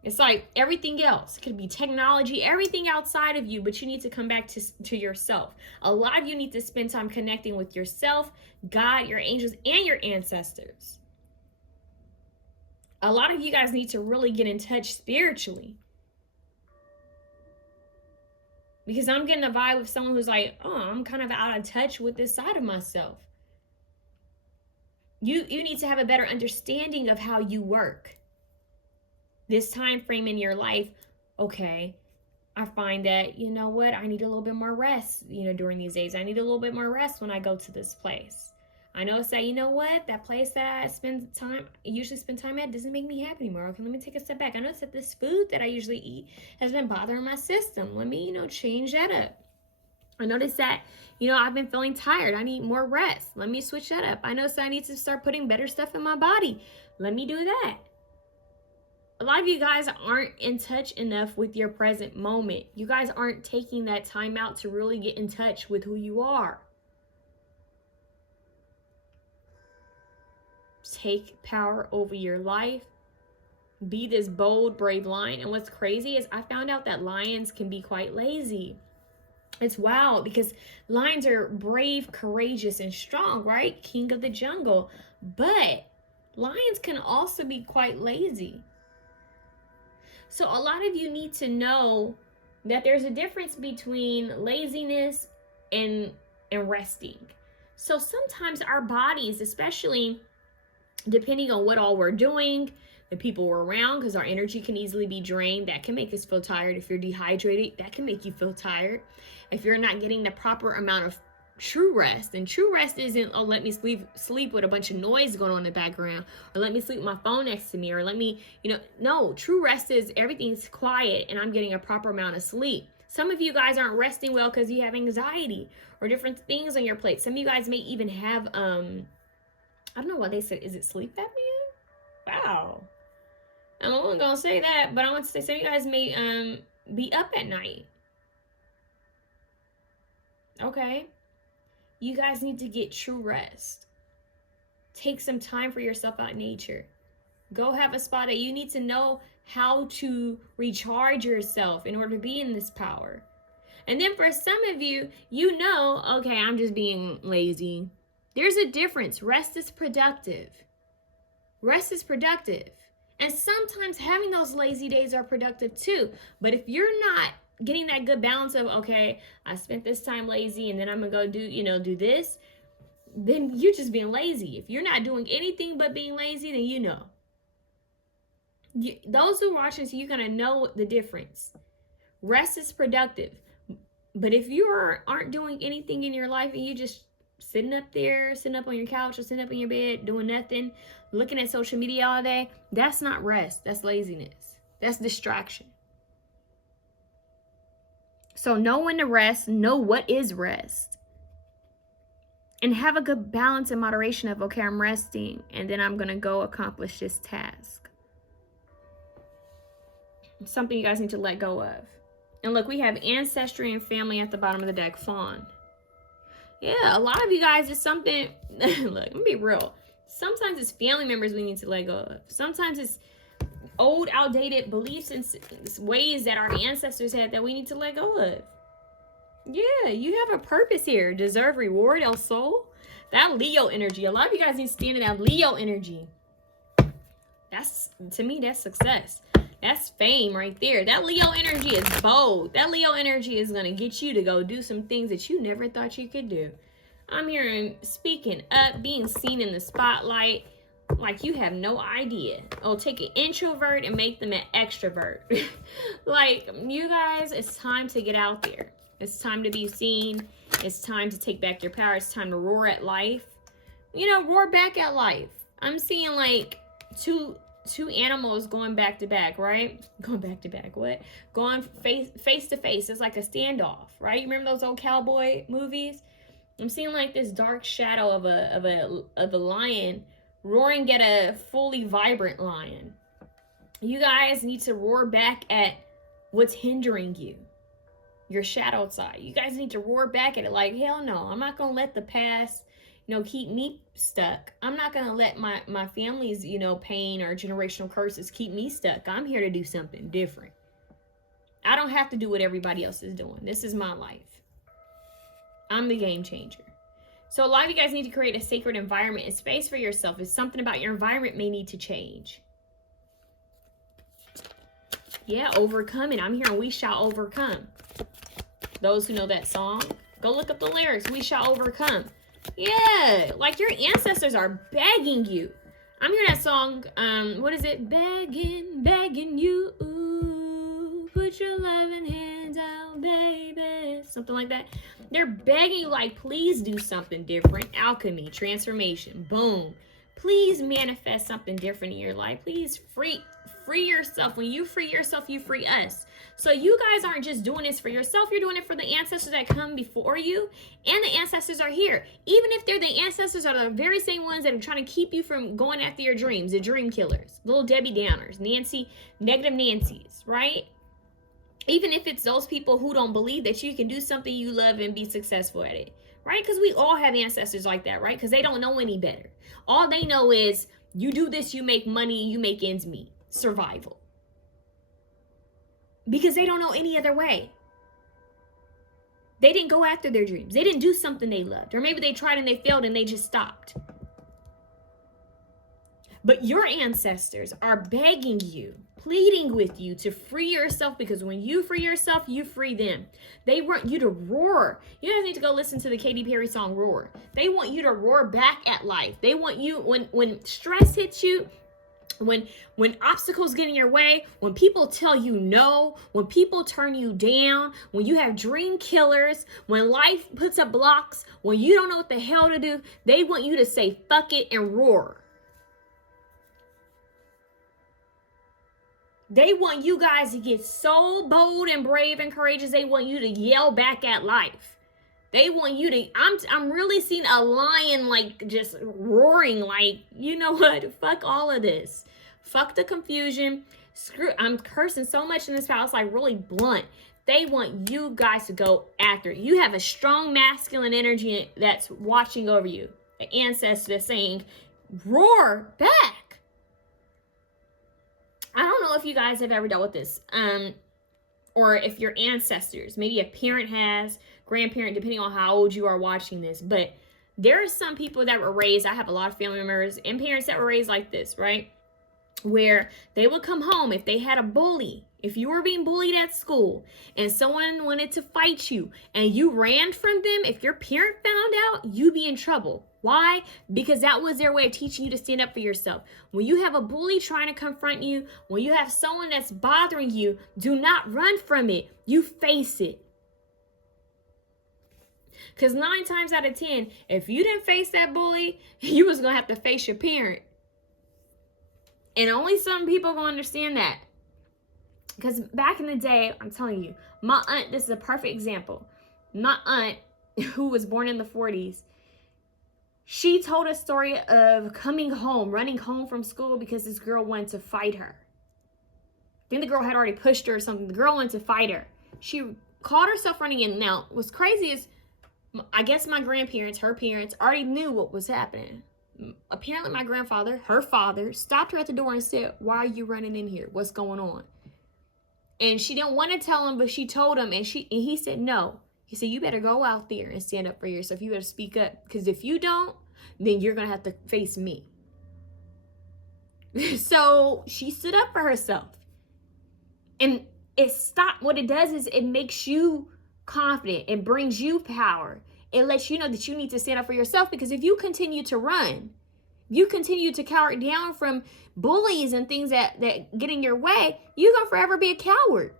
It's like everything else. It could be technology, everything outside of you, but you need to come back to yourself. A lot of you need to spend time connecting with yourself, God, your angels, and your ancestors. A lot of you guys need to really get in touch spiritually. Because I'm getting a vibe of someone who's like, oh, I'm kind of out of touch with this side of myself. You need to have a better understanding of how you work. This time frame in your life, okay, I find that, you know what, I need a little bit more rest, during these days. I need a little bit more rest when I go to this place. I notice that, you know what, that place that I usually spend time at doesn't make me happy anymore. Okay, let me take a step back. I notice that this food that I usually eat has been bothering my system. Let me, change that up. I noticed that, I've been feeling tired. I need more rest. Let me switch that up. I noticed that I need to start putting better stuff in my body. Let me do that. A lot of you guys aren't in touch enough with your present moment. You guys aren't taking that time out to really get in touch with who you are. Take power over your life. Be this bold, brave lion. And what's crazy is I found out that lions can be quite lazy. It's wild because lions are brave, courageous, and strong, right? King of the jungle. But lions can also be quite lazy. So a lot of you need to know that there's a difference between laziness and resting. So sometimes our bodies, especially depending on what all we're doing, the people we're around, because our energy can easily be drained. That can make us feel tired. If you're dehydrated, that can make you feel tired. If you're not getting the proper amount of true rest, and true rest isn't, oh, let me sleep with a bunch of noise going on in the background, or let me sleep with my phone next to me, or let me, no, true rest is everything's quiet and I'm getting a proper amount of sleep. Some of you guys aren't resting well because you have anxiety or different things on your plate. Some of you guys may even have, I don't know what they said, is it sleep apnea? Wow. I wasn't gonna say that, but I want to say some of you guys may be up at night. Okay. You guys need to get true rest. Take some time for yourself out in nature. Go have a spot that you need to know how to recharge yourself in order to be in this power. And then for some of you, okay, I'm just being lazy. There's a difference. Rest is productive. Rest is productive. And sometimes having those lazy days are productive too. But if you're not getting that good balance of, okay, I spent this time lazy and then I'm gonna go do this, then you're just being lazy. If you're not doing anything but being lazy, then those who are watching, so you're gonna know the difference. Rest is productive. But if you aren't doing anything in your life and you just sitting up on your couch or sitting up in your bed doing nothing, looking at social media all day, that's not rest. That's laziness. That's distraction. So know when to rest. Know what is rest. And have a good balance and moderation of, okay, I'm resting, and then I'm going to go accomplish this task. It's something you guys need to let go of. And look, we have ancestry and family at the bottom of the deck. Fawn. Yeah, a lot of you guys, it's something, look, let me be real. Sometimes it's family members we need to let go of. Sometimes it's old, outdated beliefs and ways that our ancestors had that we need to let go of. Yeah, you have a purpose here. Deserve reward, El Sol. That Leo energy. A lot of you guys need to stand in that Leo energy. That's, to me, that's success. That's fame right there. That Leo energy is bold. That Leo energy is going to get you to go do some things that you never thought you could do. I'm hearing speaking up, being seen in the spotlight like you have no idea. Oh, take an introvert and make them an extrovert. Like, you guys, it's time to get out there. It's time to be seen. It's time to take back your power. It's time to roar at life. You know, roar back at life. I'm seeing like two animals going back to back, right? Going back to back, what? Going face to face. It's like a standoff, right? You remember those old cowboy movies? I'm seeing like this dark shadow of a lion roaring at a fully vibrant lion. You guys need to roar back at what's hindering you. Your shadow side. You guys need to roar back at it like, hell no, I'm not going to let the past, keep me stuck. I'm not going to let my family's, pain or generational curses keep me stuck. I'm here to do something different. I don't have to do what everybody else is doing. This is my life. I'm the game changer. So a lot of you guys need to create a sacred environment and space for yourself. If something about your environment may need to change. Yeah, overcoming. I'm hearing we shall overcome. Those who know that song, go look up the lyrics. We shall overcome. Yeah, like your ancestors are begging you. I'm hearing that song. What is it? Begging you. Ooh, put your loving hands out, baby. Something like that. They're begging you, like, please do something different. Alchemy, transformation, boom. Please manifest something different in your life. Please free yourself. When you free yourself, you free us. So you guys aren't just doing this for yourself. You're doing it for the ancestors that come before you. And the ancestors are here. Even if they're the ancestors are the very same ones that are trying to keep you from going after your dreams. The dream killers. Little Debbie Downers. Negative Nancy's, right? Even if it's those people who don't believe that you can do something you love and be successful at it. Right? Because we all have ancestors like that, right? Because they don't know any better. All they know is you do this, you make money, you make ends meet. Survival. Because they don't know any other way. They didn't go after their dreams. They didn't do something they loved. Or maybe they tried and they failed and they just stopped. But your ancestors are begging you, pleading with you to free yourself, because when you free yourself, you free them. They want you to roar. You guys need to go listen to the Katy Perry song, Roar. They want you to roar back at life. They want you, when stress hits you, when obstacles get in your way, when people tell you no, when people turn you down, when you have dream killers, when life puts up blocks, when you don't know what the hell to do, they want you to say fuck it and roar. They want you guys to get so bold and brave and courageous. They want you to yell back at life. They want you to, I'm really seeing a lion like just roaring like, you know what? Fuck all of this. Fuck the confusion. Screw, I'm cursing so much in this house, like really blunt. They want you guys to go after it. You have a strong masculine energy that's watching over you. The ancestor that's saying, roar back. I don't know if you guys have ever dealt with this. Or if your ancestors, maybe a parent has, grandparent, depending on how old you are watching this. But there are some people that were raised, I have a lot of family members and parents that were raised like this, right? Where they would come home if they had a bully. If you were being bullied at school and someone wanted to fight you and you ran from them, if your parent found out, you'd be in trouble. Why? Because that was their way of teaching you to stand up for yourself. When you have a bully trying to confront you, when you have someone that's bothering you, do not run from it. You face it. Because 9 times out of 10, if you didn't face that bully, you was going to have to face your parent. And only some people are going to understand that. Because back in the day, I'm telling you, my aunt, this is a perfect example. My aunt, who was born in the 40s, She told a story of coming home, running home from school because this girl wanted to fight her. I think the girl had already pushed her or something. The girl wanted to fight her. She caught herself running in. Now, what's crazy is, I guess my grandparents, her parents, already knew what was happening. Apparently, my grandfather, her father, stopped her at the door and said, "Why are you running in here? What's going on?" And she didn't want to tell him, but she told him, and he said no. He said, "You better go out there and stand up for yourself. You better speak up, because if you don't, then you're going to have to face me." So she stood up for herself. And what it does is it makes you confident. It brings you power. It lets you know that you need to stand up for yourself, because if you continue to run, you continue to cower down from bullies and things that get in your way, you're going to forever be a coward.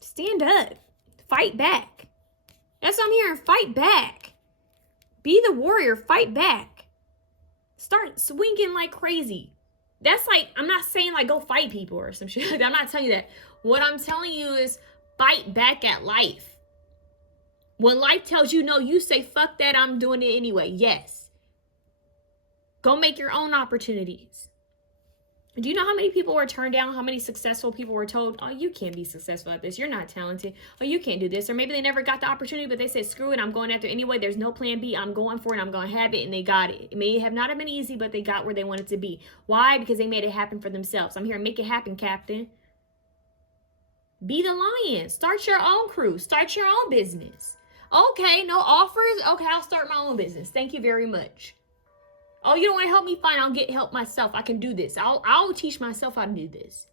Stand up. Fight back. That's what I'm hearing. Fight back. Be the warrior. Fight back. Start swinging like crazy. That's like, I'm not saying like go fight people or some shit like that. I'm not telling you that. What I'm telling you is fight back at life. When life tells you no, you say, "Fuck that, I'm doing it anyway." Yes. Go make your own opportunities. Do you know how many people were turned down? How many successful people were told, "Oh, you can't be successful at this. You're not talented. Oh, you can't do this." Or maybe they never got the opportunity, but they said, "Screw it, I'm going after it anyway. There's no plan B. I'm going for it. I'm going to have it." And they got it. It may have not have been easy, but they got where they wanted to be. Why? Because they made it happen for themselves. I'm here to make it happen, Captain. Be the lion. Start your own crew. Start your own business. Okay, no offers? Okay, I'll start my own business. Thank you very much. Oh, you don't want to help me? Fine, I'll get help myself. I can do this. I'll teach myself how to do this.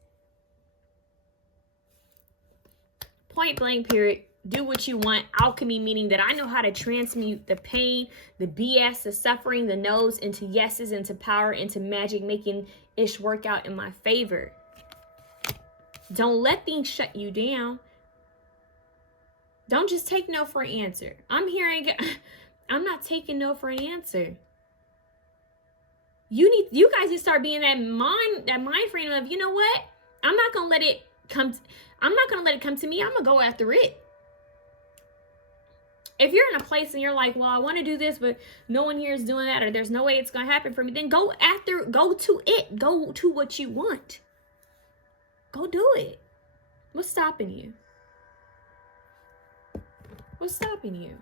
Point blank, period. Do what you want. Alchemy, meaning that I know how to transmute the pain, the BS, the suffering, the no's into yeses, into power, into magic, making ish work out in my favor. Don't let things shut you down. Don't just take no for an answer. I'm not taking no for an answer. You guys need to start being that mind frame of, you know what? I'm not gonna let it come to me. I'm gonna go after it. If you're in a place and you're like, "Well, I want to do this, but no one here is doing that, or there's no way it's gonna happen for me," then go to it. Go to what you want. Go do it. What's stopping you? What's stopping you?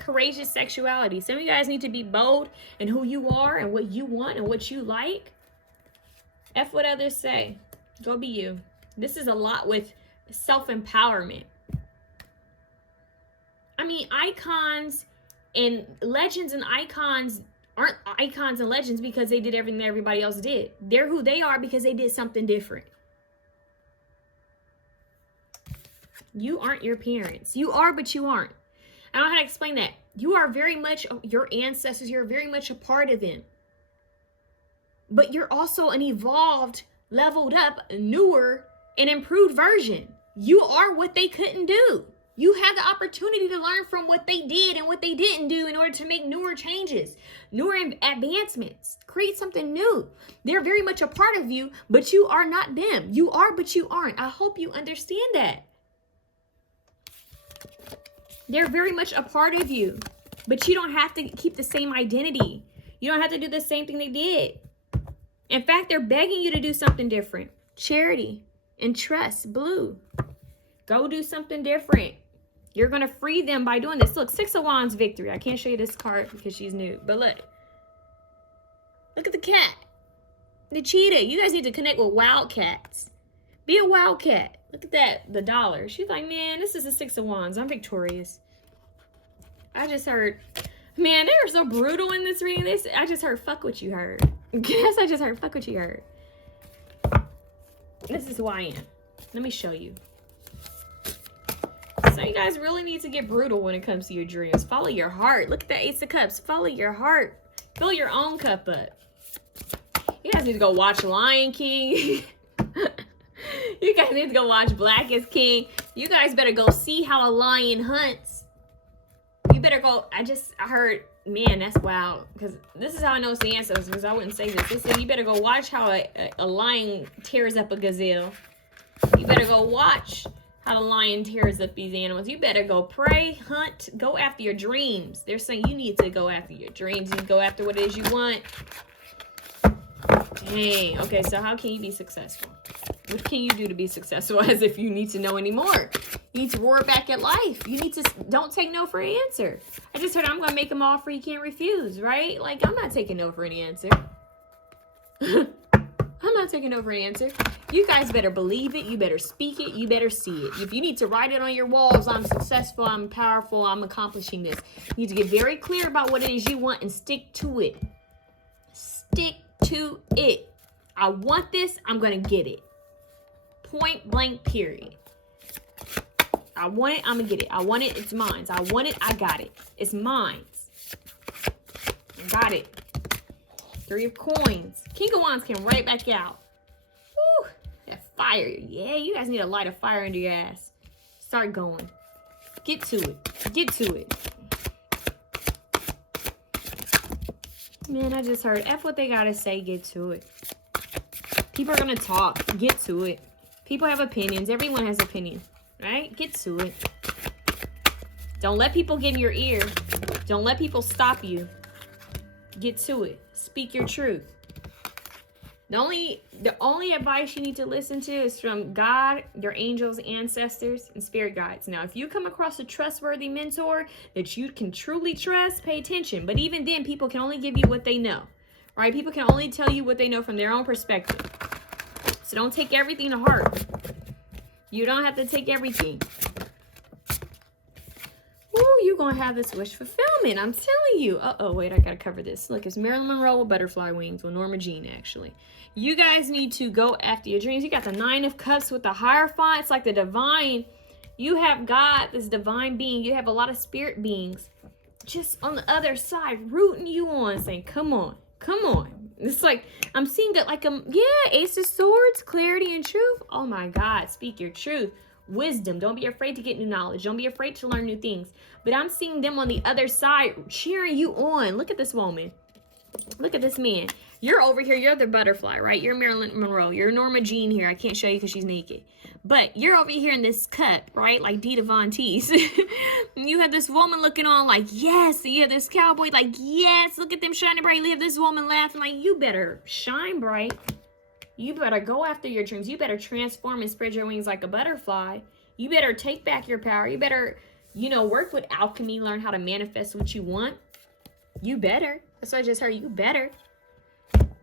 Courageous sexuality. Some of you guys need to be bold in who you are and what you want and what you like. F what others say. Go be you. This is a lot with self-empowerment. I mean, icons and legends and icons aren't icons and legends because they did everything that everybody else did. They're who they are because they did something different. You aren't your parents. You are, but you aren't. I don't know how to explain that. You are very much your ancestors. You're very much a part of them. But you're also an evolved, leveled up, newer, and improved version. You are what they couldn't do. You have the opportunity to learn from what they did and what they didn't do in order to make newer changes, newer advancements, create something new. They're very much a part of you, but you are not them. You are, but you aren't. I hope you understand that. They're very much a part of you, but you don't have to keep the same identity. You don't have to do the same thing they did. In fact, they're begging you to do something different. Charity and trust, blue. Go do something different. You're going to free them by doing this. Look, Six of Wands, victory. I can't show you this card because she's new, but look. Look at the cat. The cheetah. You guys need to connect with wildcats. Be a wildcat. Look at that, the dollar. She's like, "Man, this is the Six of Wands. I'm victorious." I just heard, man, they were so brutal in this reading. I just heard, fuck what you heard. Guess I just heard, fuck what you heard. This is who I am. Let me show you. So you guys really need to get brutal when it comes to your dreams. Follow your heart. Look at that Ace of Cups. Follow your heart. Fill your own cup up. You guys need to go watch Lion King. You guys need to go watch Black is King. You guys better go see how a lion hunts. You better go. I heard, man, that's wild. Because this is how I know it's the ancestors, because I wouldn't say this. They said you better go watch how a lion tears up a gazelle. You better go watch How the lion tears up these animals. You better go pray, hunt, go after your dreams. They're saying you need to go after your dreams and go after what it is you want. Dang. Okay, so how can you be successful? What can you do to be successful? As if you need to know anymore. You need to roar back at life. You need to, don't take no for an answer. I just heard I'm going to make them offer you can't refuse, right? Like, I'm not taking no for any answer. I'm not taking no for an answer. You guys better believe it. You better speak it. You better see it. If you need to write it on your walls, I'm successful, I'm powerful, I'm accomplishing this. You need to get very clear about what it is you want and stick to it. Stick to it. I want this, I'm going to get it. Point blank, period. I want it, I'm going to get it. I want it, it's mine. I want it, I got it. It's mine. Got it. 3 of coins. King of wands came right back out. Woo, that fire. Yeah, you guys need to light a fire under your ass. Start going. Get to it. Get to it. Man, I just heard F what they gotta say, get to it. People are gonna talk. Get to it. People have opinions. Everyone has opinions, right? Get to it. Don't let people get in your ear. Don't let people stop you. Get to it. Speak your truth. The only advice you need to listen to is from God, your angels, ancestors, and spirit guides. Now, if you come across a trustworthy mentor that you can truly trust, pay attention. But even then, people can only give you what they know, right? People can only tell you what they know from their own perspective. So don't take everything to heart. You don't have to take everything. Ooh, you're going to have this wish fulfillment. I'm telling you. Uh-oh, wait, I got to cover this. Look, it's Marilyn Monroe with butterfly wings. Well, Norma Jean, actually. You guys need to go after your dreams. You got the 9 of Cups with the Hierophant. It's like the divine. You have God, this divine being. You have a lot of spirit beings just on the other side rooting you on, saying, come on, come on. It's like, I'm seeing that like, Ace of Swords, clarity and truth. Oh my God, speak your truth. Wisdom. Don't be afraid to get new knowledge. Don't be afraid to learn new things. But I'm seeing them on the other side cheering you on. Look at this woman. Look at this man. You're over here. You're the butterfly, right? You're Marilyn Monroe. You're Norma Jean here. I can't show you because she's naked. But you're over here in this cut, right? Like Dita Von Teese. You have this woman looking on like, yes. You have this cowboy like, yes. Look at them shining bright. You have this woman laughing like, you better shine bright. You better go after your dreams. You better transform and spread your wings like a butterfly. You better take back your power. You better, work with alchemy, learn how to manifest what you want. You better. That's what I just heard. You better.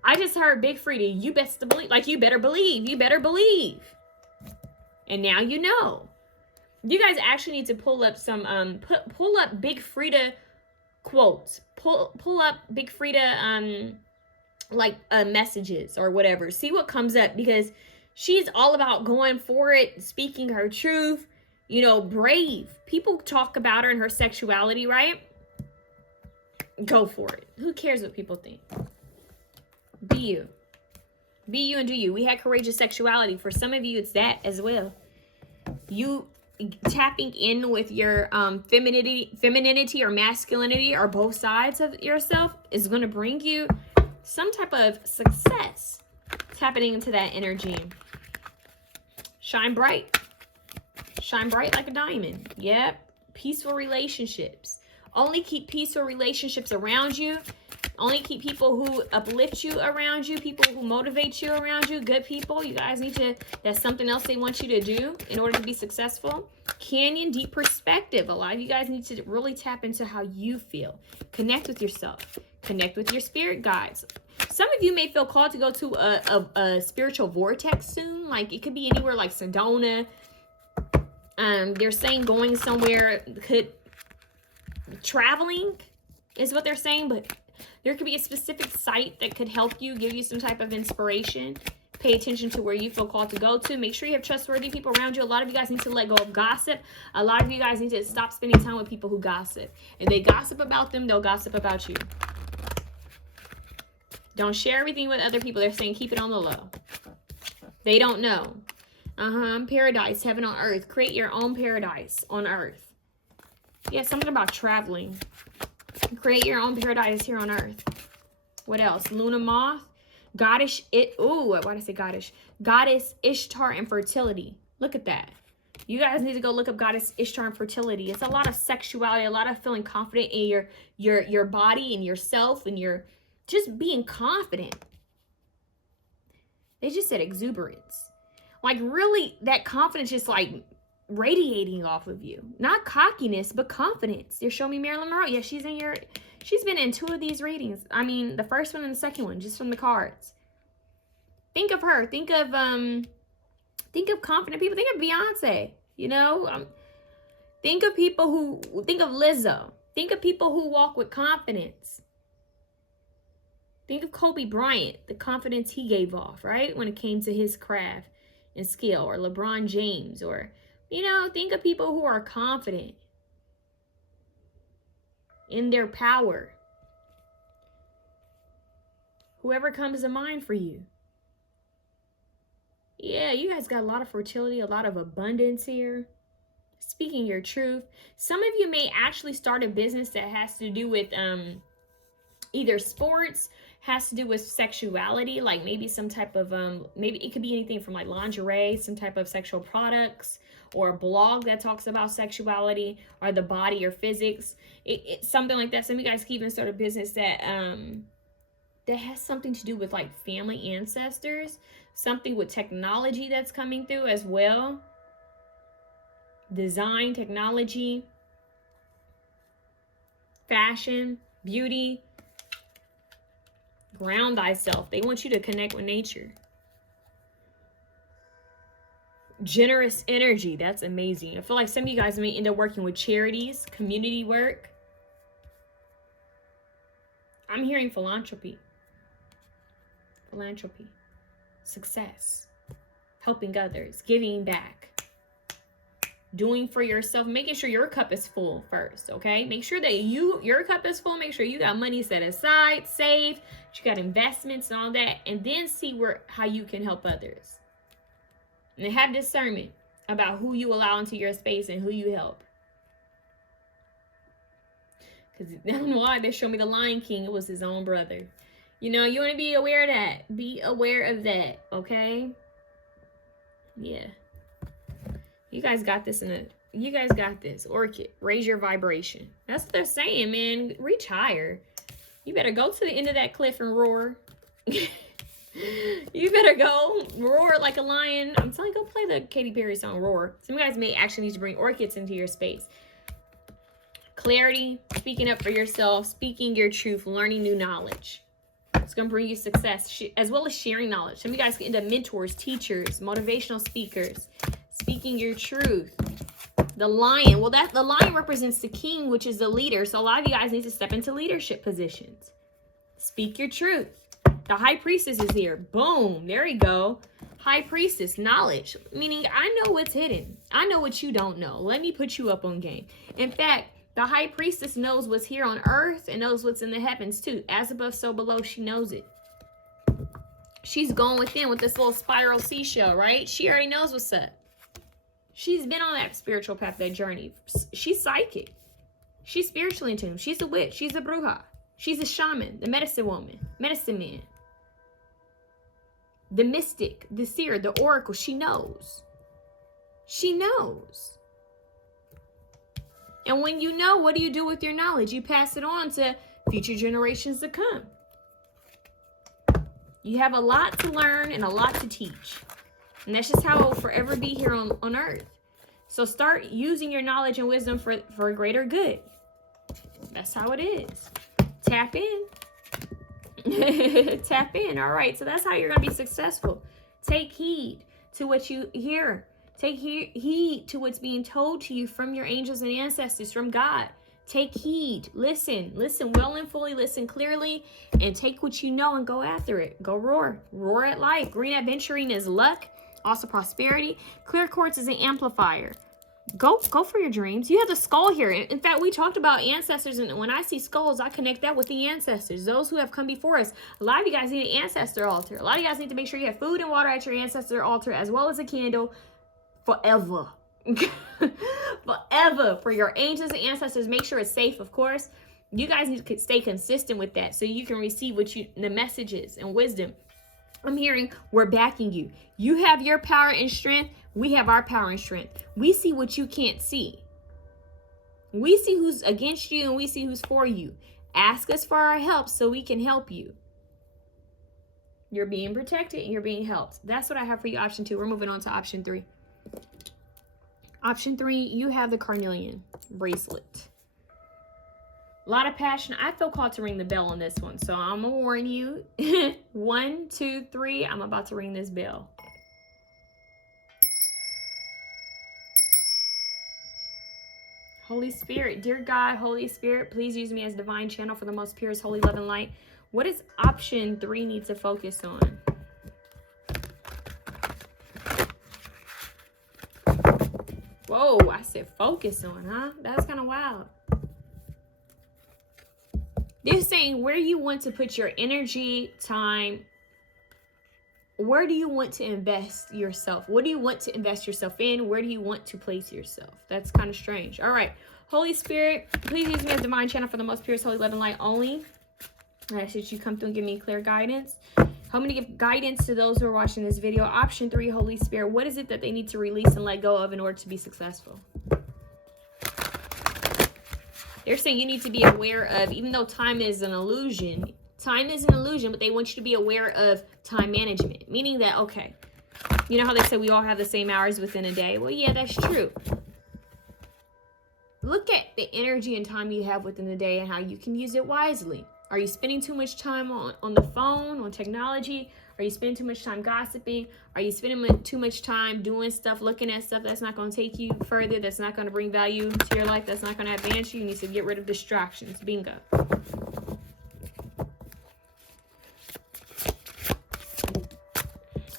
I just heard Big Freedia. You best to believe. Like, you better believe. You better believe. And now you know. You guys actually need to pull up some, pull up Big Freedia quotes. Pull up Big Freedia, messages or whatever. See what comes up, because she's all about going for it, speaking her truth, brave. People talk about her and her sexuality, right? Go for it. Who cares what people think? Be you. Be you and do you. We had courageous sexuality. For some of you, it's that as well. You tapping in with your femininity or masculinity or both sides of yourself is going to bring you some type of success. Tapping into that energy. Shine bright. Shine bright like a diamond. Yep. Peaceful relationships. Only keep peaceful relationships around you. Only keep people who uplift you around you. People who motivate you around you. Good people. You guys need to, that's something else they want you to do in order to be successful. Canyon, deep perspective. A lot of you guys need to really tap into how you feel. Connect with yourself. Connect with your spirit guides. Some of you may feel called to go to a spiritual vortex soon. Like, it could be anywhere like Sedona. They're saying going somewhere traveling is what they're saying, but there could be a specific site that could help you, give you some type of inspiration. Pay attention to where you feel called to go to. Make sure you have trustworthy people around you. A lot of you guys need to let go of gossip. A lot of you guys need to stop spending time with people who gossip. If they gossip about them, they'll gossip about you. Don't share everything with other people. They're saying keep it on the low. They don't know. Paradise, heaven on earth. Create your own paradise on earth. Yeah, something about traveling. Create your own paradise here on earth. What else? Luna Moth. Goddess Ishtar and fertility. Look at that. You guys need to go look up Goddess Ishtar and fertility. It's a lot of sexuality, a lot of feeling confident in your body and yourself, and your just being confident. They just said exuberance. Like really, that confidence just like radiating off of you. Not cockiness, but confidence. They're showing me Marilyn Monroe. Yeah, she's been in 2 of these readings. I mean, the first one and the second one, just from the cards. Think of her. Think of confident people. Think of Beyonce. You know, think of Lizzo. Think of people who walk with confidence. Think of Kobe Bryant, the confidence he gave off, right? When it came to his craft and skill, or LeBron James, or, you know, think of people who are confident in their power. Whoever comes to mind for you. Yeah, you guys got a lot of fertility, a lot of abundance here. Speaking your truth. Some of you may actually start a business that has to do with either sports, has to do with sexuality, like maybe some type of, maybe it could be anything from like lingerie, some type of sexual products, or a blog that talks about sexuality or the body or physics. It's something like that. Some of you guys can even start a business that has something to do with like family ancestors, something with technology that's coming through as well. Design, technology, fashion, beauty. Ground thyself. They want you to connect with nature. Generous energy. That's amazing. I feel like some of you guys may end up working with charities, community work. I'm hearing philanthropy. Philanthropy. Success. Helping others. Giving back. Doing for yourself. Making sure your cup is full first, okay? Make sure that your cup is full. Make sure you got money set aside, saved. You got investments and all that. And then see how you can help others. And have discernment about who you allow into your space and who you help. Because I don't know why they showed me the Lion King. It was his own brother. You know, you want to be aware of that. Be aware of that, okay? Yeah. You guys got this you guys got this. Orchid, raise your vibration. That's what they're saying, man. Reach higher. You better go to the end of that cliff and roar. You better go roar like a lion. I'm telling you, go play the Katy Perry song, Roar. Some of you guys may actually need to bring orchids into your space. Clarity, speaking up for yourself, speaking your truth, learning new knowledge. It's going to bring you success, as well as sharing knowledge. Some of you guys can end up mentors, teachers, motivational speakers, speaking your truth. The lion, well, the lion represents the king, which is the leader. So a lot of you guys need to step into leadership positions. Speak your truth. The high priestess is here. Boom. There you go. High priestess, knowledge. Meaning, I know what's hidden. I know what you don't know. Let me put you up on game. In fact, the high priestess knows what's here on earth and knows what's in the heavens too. As above, so below, she knows it. She's going within with this little spiral seashell, right? She already knows what's up. She's been on that spiritual path, that journey. She's psychic. She's spiritually in tune. She's a witch. She's a bruja. She's a shaman, the medicine woman, medicine man. The mystic, the seer, the oracle. She knows. She knows. And when you know, what do you do with your knowledge? You pass it on to future generations to come. You have a lot to learn and a lot to teach. And that's just how it will forever be here on earth. So start using your knowledge and wisdom for a greater good. That's how it is. Tap in. Tap in. All right. So that's how you're going to be successful. Take heed to what you hear. Take heed to what's being told to you from your angels and ancestors, from God. Take heed. Listen well and fully. Listen clearly. And take what you know and go after it. Go roar. Roar at life. Green aventurine is luck. Also prosperity. Clear quartz is an amplifier. Go for your dreams. You have the skull here. In fact, we talked about ancestors, and when I see skulls, I connect that with the ancestors, those who have come before us. A lot of you guys need an ancestor altar. A lot of you guys need to make sure you have food and water at your ancestor altar, as well as a candle forever. Forever. For your angels and ancestors, make sure it's safe, of course. You guys need to stay consistent with that so you can receive the messages and wisdom. I'm hearing we're backing you. You have your power and strength. We have our power and strength. We see what you can't see. We see who's against you and we see who's for you. Ask us for our help so we can help you. You're being protected and you're being helped. That's what I have for you, option 2. We're moving on to option 3. Option 3, you have the carnelian bracelet. A lot of passion. I feel called to ring the bell on this one. So I'm going to warn you. 1, 2, 3. I'm about to ring this bell. Holy Spirit, dear God, Holy Spirit, please use me as divine channel for the most purest, holy love and light. What does option 3 need to focus on? Whoa, I said focus on, huh? That's kind of wild. They're saying where you want to put your energy, time. Where do you want to invest yourself? What do you want to invest yourself in? Where do you want to place yourself? That's kind of strange. All right. Holy Spirit, please use me as divine channel for the most purest, holy love and light only. I ask that you come through and give me clear guidance. Help me to give guidance to those who are watching this video. Option 3, Holy Spirit, what is it that they need to release and let go of in order to be successful? They're saying you need to be aware of, even though time is an illusion, but they want you to be aware of time management. Meaning that, okay, you know how they say we all have the same hours within a day? Well, yeah, that's true. Look at the energy and time you have within the day and how you can use it wisely. Are you spending too much time on the phone, on technology? Are you spending too much time gossiping? Are you spending too much time doing stuff, looking at stuff that's not going to take you further, that's not going to bring value to your life, that's not going to advance you? You need to get rid of distractions. Bingo.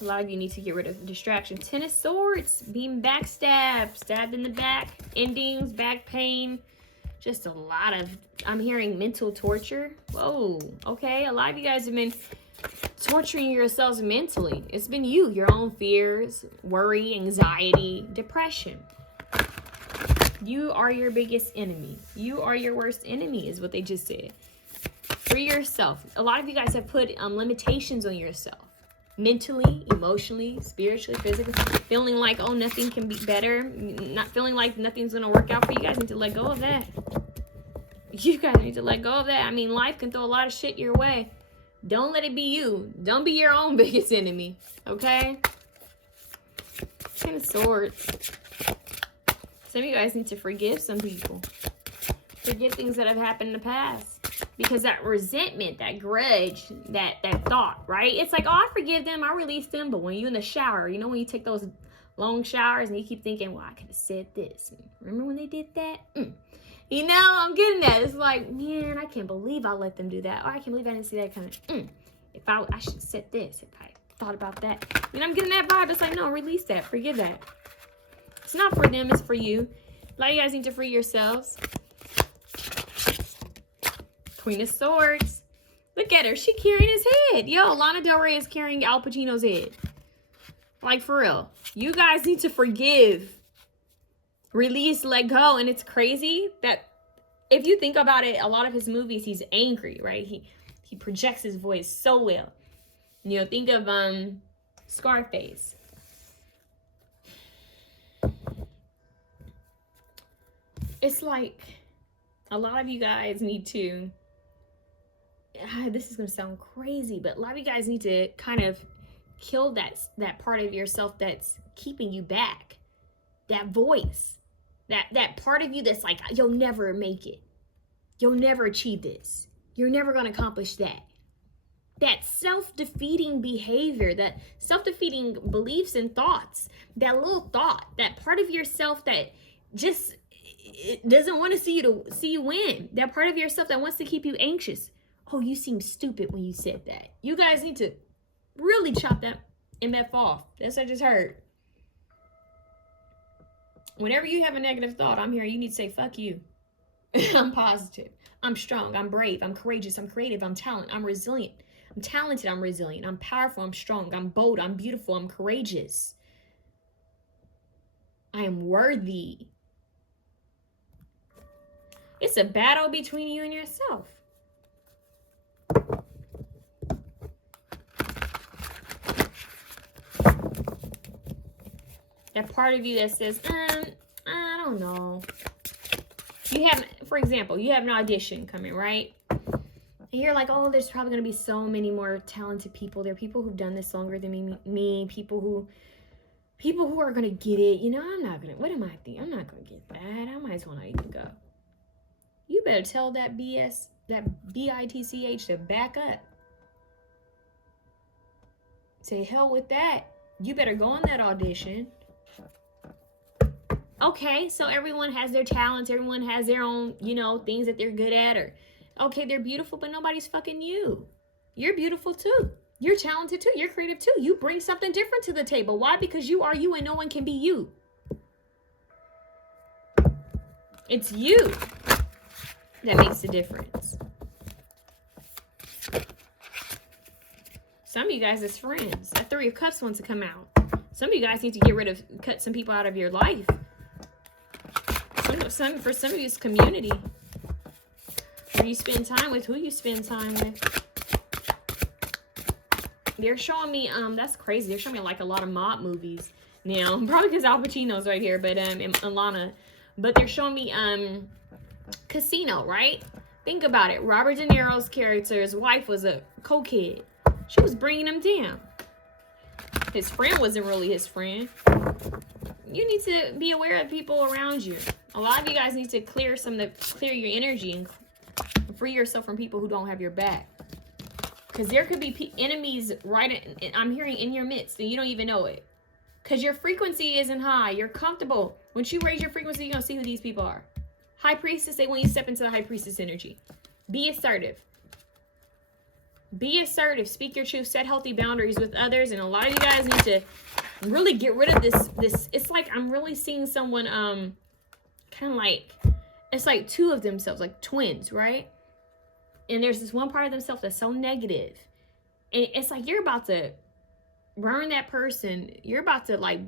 A lot of you need to get rid of distraction. 10 of Swords, being backstabbed, stabbed in the back, endings, back pain. Just a lot of, I'm hearing mental torture. Whoa, okay. A lot of you guys have been torturing yourselves mentally. It's been you, your own fears, worry, anxiety, depression. You are your biggest enemy. You are your worst enemy is what they just said. Free yourself. A lot of you guys have put limitations on yourself. Mentally, emotionally, spiritually, physically, feeling like, oh, nothing can be better, not feeling like nothing's going to work out for you. You guys need to let go of that. You guys need to let go of that. I mean, life can throw a lot of shit your way. Don't let it be you. Don't be your own biggest enemy, okay? 10 of Swords. Some of you guys need to forgive some people. Forgive things that have happened in the past. Because that resentment, that grudge, that thought, right? It's like, oh, I forgive them, I release them. But when you're in the shower, you know, when you take those long showers and you keep thinking, well, I could have said this. Remember when they did that? You know, I'm getting that. It's like, man, I can't believe I let them do that. Or I can't believe I didn't see that kind of, if I should have said this, if I thought about that. You know, I'm getting that vibe. It's like, no, release that. Forgive that. It's not for them, it's for you. A lot of you guys need to free yourselves. Queen of Swords. Look at her. She carrying his head. Yo, Lana Del Rey is carrying Al Pacino's head. Like, for real. You guys need to forgive. Release, let go. And it's crazy that if you think about it, a lot of his movies, he's angry, right? He projects his voice so well. You know, think of Scarface. It's like a lot of you guys need to, this is going to sound crazy, but a lot of you guys need to kind of kill that part of yourself that's keeping you back. That voice. That part of you that's like, you'll never make it. You'll never achieve this. You're never going to accomplish that. That self-defeating behavior, that self-defeating beliefs and thoughts, that little thought, that part of yourself that just doesn't want to see you win. That part of yourself that wants to keep you anxious. Oh, you seem stupid when you said that. You guys need to really chop that MF off. That's what I just heard. Whenever you have a negative thought, I'm here. You need to say, fuck you. I'm positive. I'm strong. I'm brave. I'm courageous. I'm creative. I'm talented. I'm resilient. I'm talented. I'm resilient. I'm powerful. I'm strong. I'm bold. I'm beautiful. I'm courageous. I am worthy. It's a battle between you and yourself. That part of you that says, I don't know. You have, for example, you have an audition coming, right? And you're like, oh, there's probably going to be so many more talented people. There are people who've done this longer than me, people who are going to get it. You know, I'm not going to, what am I thinking? I'm not going to get that. I might as well not even go. You better tell that BS, that BITCH to back up. Say, hell with that. You better go on that audition. Okay, so everyone has their talents. Everyone has their own, you know, things that they're good at. Or, okay, they're beautiful, but nobody's fucking you. You're beautiful too. You're talented too. You're creative too. You bring something different to the table. Why? Because you are you and no one can be you. It's you that makes the difference. Some of you guys is friends. That 3 of Cups wants to come out. Some of you guys need to cut some people out of your life. For some of you, it's community. Where you spend time with, who you spend time with. They're showing me, that's crazy. They're showing me like a lot of mob movies now. Probably because Al Pacino's right here, but and Alana. But they're showing me Casino, right? Think about it. Robert De Niro's character's wife was a cokehead. She was bringing him down. His friend wasn't really his friend. You need to be aware of people around you. A lot of you guys need to clear your energy and free yourself from people who don't have your back. Because there could be enemies I'm hearing in your midst and you don't even know it. Because your frequency isn't high. You're comfortable. Once you raise your frequency, you're going to see who these people are. High Priestess, they want you to step into the High Priestess energy. Be assertive. Be assertive. Speak your truth. Set healthy boundaries with others. And a lot of you guys need to really get rid of this. It's like I'm really seeing someone kind of like, it's like 2 of themselves, like twins, right? And there's this one part of themselves that's so negative. And it's like you're about to burn that person. You're about to like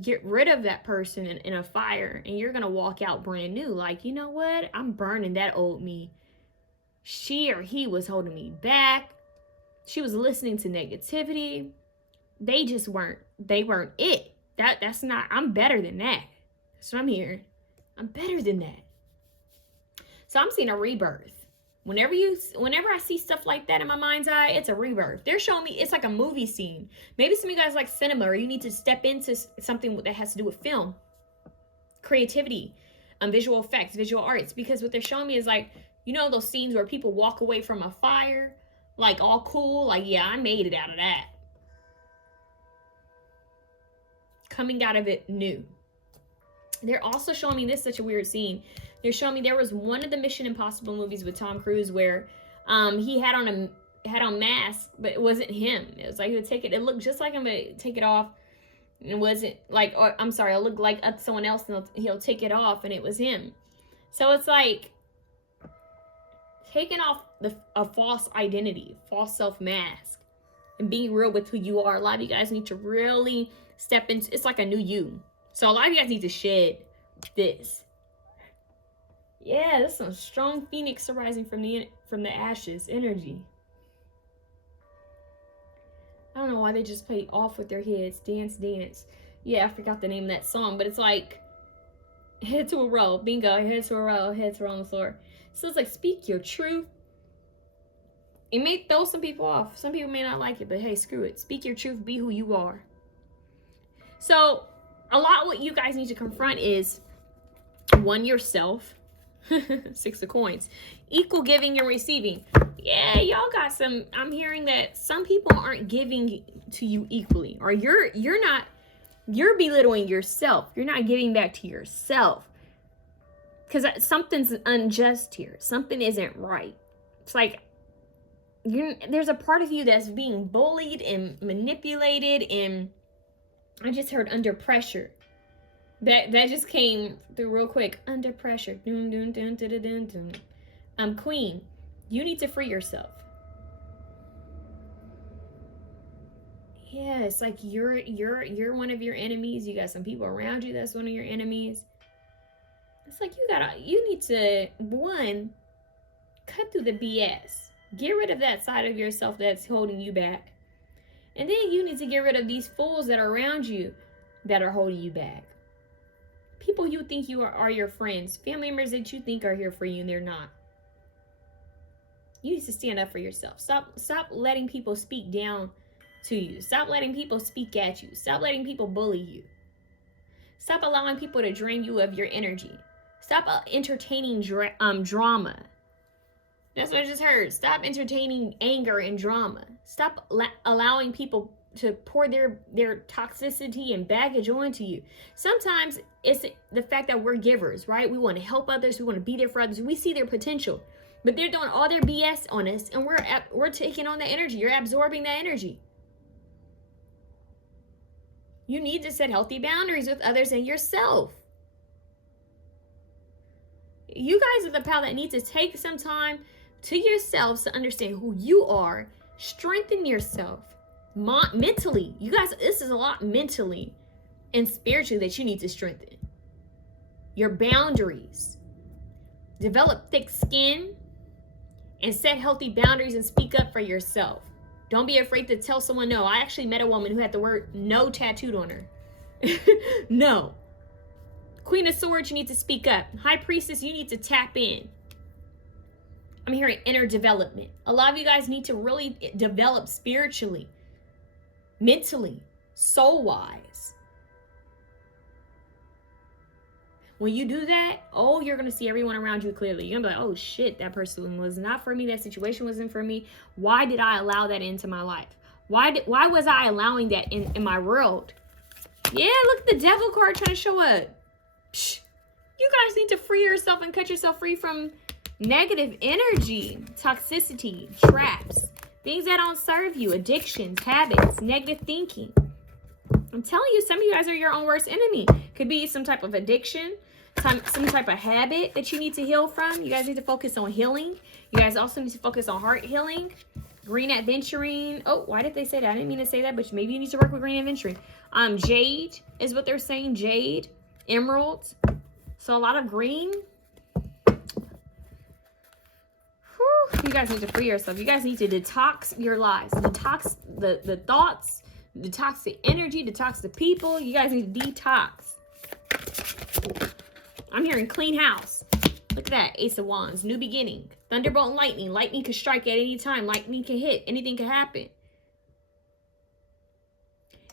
get rid of that person in a fire. And you're going to walk out brand new. Like, you know what? I'm burning that old me. She or he was holding me back. She was listening to negativity. They weren't it. That's not, I'm better than that. That's what I'm hearing. I'm better than that. So I'm seeing a rebirth. Whenever I see stuff like that in my mind's eye, it's a rebirth. They're showing me, it's like a movie scene. Maybe some of you guys like cinema, or you need to step into something that has to do with film, creativity, visual effects, visual arts. Because what they're showing me is like, you know, those scenes where people walk away from a fire, like all cool, like, yeah, I made it out of that. Coming out of it new. They're also showing me this, such a weird scene. They're showing me there was one of the Mission Impossible movies with Tom Cruise where he had on mask, but it wasn't him. It was like he would take it. It looked just like him, but take it off. And it wasn't like, or I'm sorry, it looked like someone else, and he'll take it off, and it was him. So it's like taking off a false identity, false self mask, and being real with who you are. A lot of you guys need to really step into. It's like a new you. So a lot of you guys need to shed this. Yeah, there's some strong phoenix arising from the ashes energy. I don't know why they just play off with their heads. Dance, dance. Yeah, I forgot the name of that song, but it's like head to a row. Bingo, head to a row, heads are on the floor. So it's like speak your truth. It may throw some people off. Some people may not like it, but hey, screw it. Speak your truth, be who you are. So a lot what you guys need to confront is one, yourself. 6 of coins. Equal giving and receiving. Yeah, y'all got some. I'm hearing that some people aren't giving to you equally, or you're belittling yourself. You're not giving back to yourself because something's unjust here. Something isn't right. It's like there's a part of you that's being bullied and manipulated, and I just heard under pressure. That just came through real quick. Under pressure. Dun, dun, dun, dun, dun, dun, dun. Queen, you need to free yourself. Yeah, it's like you're one of your enemies. You got some people around you that's one of your enemies. It's like you need to, one, cut through the BS. Get rid of that side of yourself that's holding you back. And then you need to get rid of these fools that are around you that are holding you back. People you think are your friends, family members that you think are here for you and they're not. You need to stand up for yourself. Stop letting people speak down to you. Stop letting people speak at you. Stop letting people bully you. Stop allowing people to drain you of your energy. Stop entertaining drama. That's what I just heard. Stop entertaining anger and drama. Stop allowing people to pour their toxicity and baggage onto you. Sometimes it's the fact that we're givers, right? We want to help others. We want to be there for others. We see their potential, but they're doing all their BS on us, and we're taking on that energy. You're absorbing that energy. You need to set healthy boundaries with others and yourself. You guys are the pal that need to take some time to yourselves to understand who you are, strengthen yourself mentally. You guys, this is a lot mentally and spiritually that you need to strengthen. Your boundaries. Develop thick skin and set healthy boundaries and speak up for yourself. Don't be afraid to tell someone no. I actually met a woman who had the word no tattooed on her. No. Queen of Swords, you need to speak up. High Priestess, you need to tap in. I'm hearing inner development. A lot of you guys need to really develop spiritually, mentally, soul-wise. When you do that, oh, you're going to see everyone around you clearly. You're going to be like, oh shit, that person was not for me. That situation wasn't for me. Why did I allow that into my life? Why was I allowing that in my world? Yeah, look at the devil card trying to show up. Psh, you guys need to free yourself and cut yourself free from negative energy, toxicity, traps, things that don't serve you, addictions, habits, negative thinking. I'm telling you, some of you guys are your own worst enemy. Could be some type of addiction, some type of habit that you need to heal from. You guys need to focus on healing. You guys also need to focus on heart healing. Green Adventuring. Oh, why did they say that? I didn't mean to say that, but maybe you need to work with Green Adventuring. Jade is what they're saying. Jade, emeralds. So a lot of green. You guys need to free yourself. You guys need to detox your lives. Detox the thoughts. Detox the energy. Detox the people. You guys need to detox. I'm hearing clean house. Look at that. Ace of Wands. New beginning. Thunderbolt and lightning. Lightning could strike at any time. Lightning can hit. Anything can happen.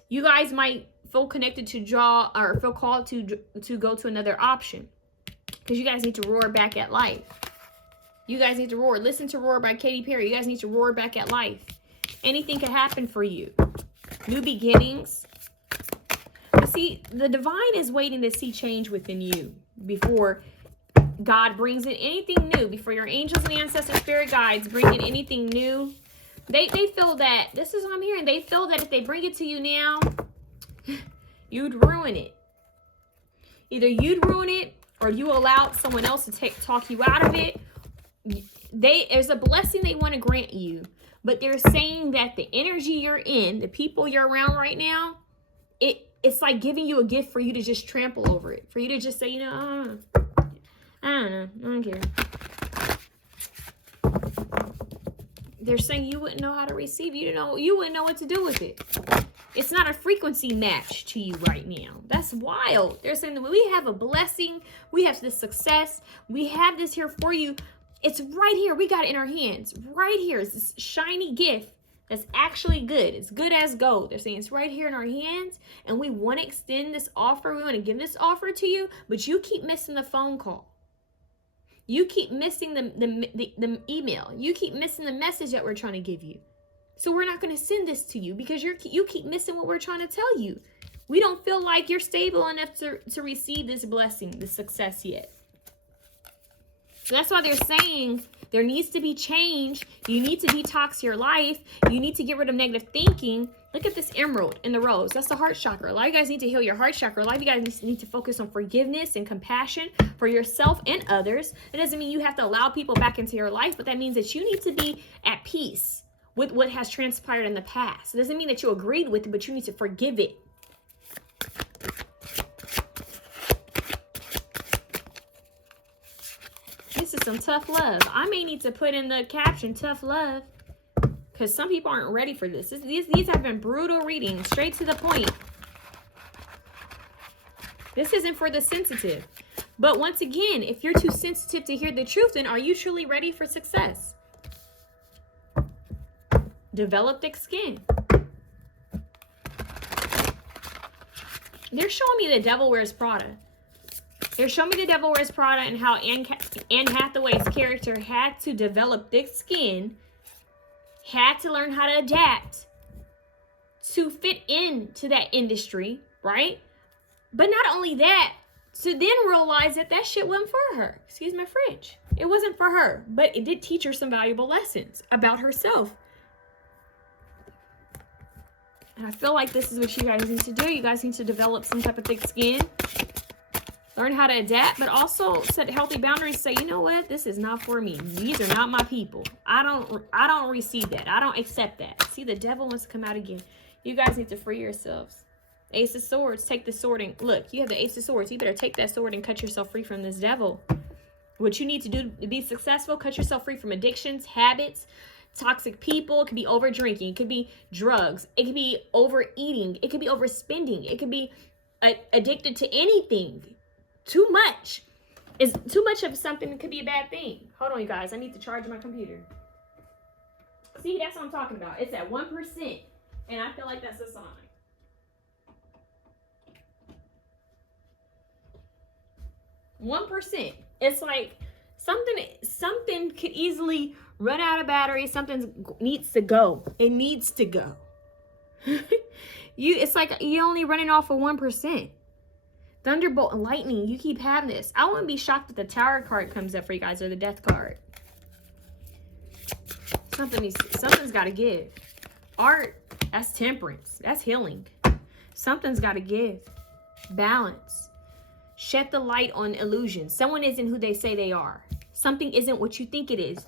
You guys might feel connected to draw or feel called to go to another option. Because you guys need to roar back at life. You guys need to roar. Listen to Roar by Katy Perry. You guys need to roar back at life. Anything can happen for you. New beginnings. But see, the divine is waiting to see change within you before God brings in anything new. Before your angels and ancestor spirit guides bring in anything new. They feel that, this is what I'm hearing, they feel that if they bring it to you now, you'd ruin it. Either you'd ruin it or you allow someone else to talk you out of it. There's a blessing they want to grant you, but they're saying that the energy you're in, the people you're around right now, it's like giving you a gift for you to just trample over it, for you to just say, you know, I don't know, I don't care. They're saying you wouldn't know how to receive. You wouldn't know what to do with it. It's not a frequency match to you right now. That's wild. They're saying that we have a blessing, we have this success, we have this here for you. It's right here. We got it in our hands. Right here. It's this shiny gift that's actually good. It's good as gold. They're saying it's right here in our hands, and we want to extend this offer. We want to give this offer to you, but you keep missing the phone call. You keep missing the email. You keep missing the message that we're trying to give you. So we're not going to send this to you because you keep missing what we're trying to tell you. We don't feel like you're stable enough to receive this blessing, this success yet. So that's why they're saying there needs to be change. You need to detox your life. You need to get rid of negative thinking. Look at this emerald in the rose. That's the heart chakra. A lot of you guys need to heal your heart chakra. A lot of you guys need to focus on forgiveness and compassion for yourself and others. It doesn't mean you have to allow people back into your life, but that means that you need to be at peace with what has transpired in the past. It doesn't mean that you agreed with it, but you need to forgive it. This is some tough love. I may need to put in the caption, tough love, because some people aren't ready for this. These have been brutal readings, straight to the point. This isn't for the sensitive. But once again, if you're too sensitive to hear the truth, then are you truly ready for success? Develop thick skin. They're showing me the devil wears Prada. They're showing me the devil wears Prada and how Anne Hathaway's character had to develop thick skin, had to learn how to adapt to fit into that industry, right? But not only that, to then realize that that shit wasn't for her. Excuse my French. It wasn't for her, but it did teach her some valuable lessons about herself. And I feel like this is what you guys need to do. You guys need to develop some type of thick skin. Learn how to adapt, but also set healthy boundaries. Say, you know what? This is not for me. These are not my people. I don't receive that. I don't accept that. See, the devil wants to come out again. You guys need to free yourselves. Ace of Swords, take the sword and look, you have the Ace of Swords. You better take that sword and cut yourself free from this devil. What you need to do to be successful, cut yourself free from addictions, habits, toxic people. It could be over drinking. It could be drugs. It could be overeating. It could be overspending. It could be addicted to anything. Too much of something could be a bad thing. Hold on, you guys. I need to charge my computer. See, that's what I'm talking about. It's at 1%, and I feel like that's a sign. 1%. It's like something could easily run out of battery. Something needs to go. It needs to go. It's like you're only running off of 1%. Thunderbolt and lightning. You keep having this. I wouldn't be shocked if the Tower card comes up for you guys, or the Death card. Something's got to give. Art. That's temperance. That's healing. Something's got to give. Balance. Shed the light on illusion. Someone isn't who they say they are. Something isn't what you think it is.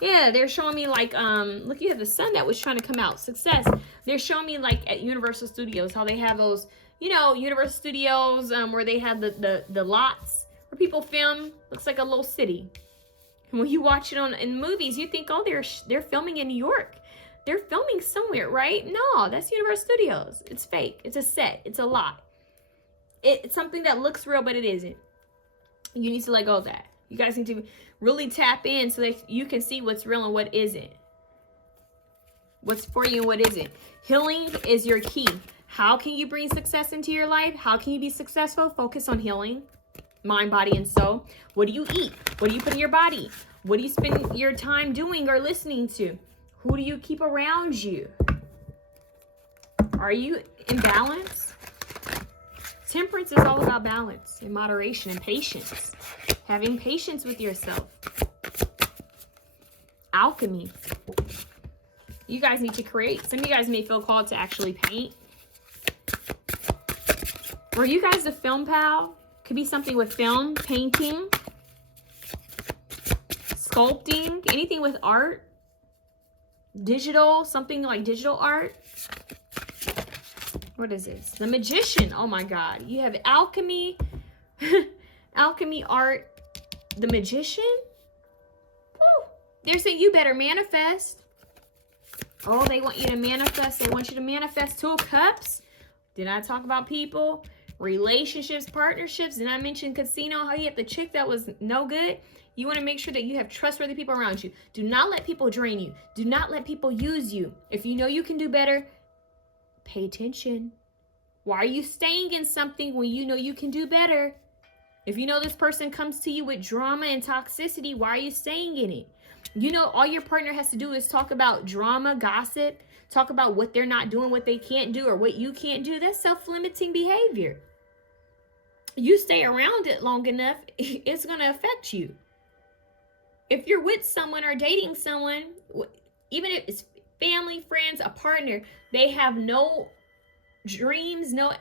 Yeah, they're showing me like, look, you have the sun that was trying to come out. Success. They're showing me like at Universal Studios, how they have those, you know, Universal Studios, where they have the lots where people film. Looks like a little city. And when you watch it in movies, you think, oh, they're filming in New York. They're filming somewhere, right? No, that's Universal Studios. It's fake. It's a set. It's a lot. It's something that looks real, but it isn't. You need to let go of that. You guys need to really tap in so that you can see what's real and what isn't. What's for you and what isn't. Healing is your key. How can you bring success into your life? How can you be successful? Focus on healing. Mind, body, and soul. What do you eat? What do you put in your body? What do you spend your time doing or listening to? Who do you keep around you? Are you in balance? Temperance is all about balance and moderation and patience. Having patience with yourself. Alchemy. You guys need to create. Some of you guys may feel called to actually paint. Were you guys a film pal? Could be something with film, painting, sculpting, anything with art. Digital, something like digital art. What is this? The Magician. Oh my God. You have alchemy, alchemy, art, the Magician. Woo. They're saying you better manifest. Oh, they want you to manifest. They want you to manifest 2 of Cups. Did I talk about people? Relationships, partnerships. Did I mention casino? How you had the chick that was no good? You want to make sure that you have trustworthy people around you. Do not let people drain you. Do not let people use you. If you know you can do better, pay attention. Why are you staying in something when you know you can do better? If you know this person comes to you with drama and toxicity, why are you staying in it? You know, all your partner has to do is talk about drama, gossip, talk about what they're not doing, what they can't do, or what you can't do. That's self-limiting behavior. You stay around it long enough, it's going to affect you. If you're with someone or dating someone, even if it's family, friends, a partner, they have no dreams, no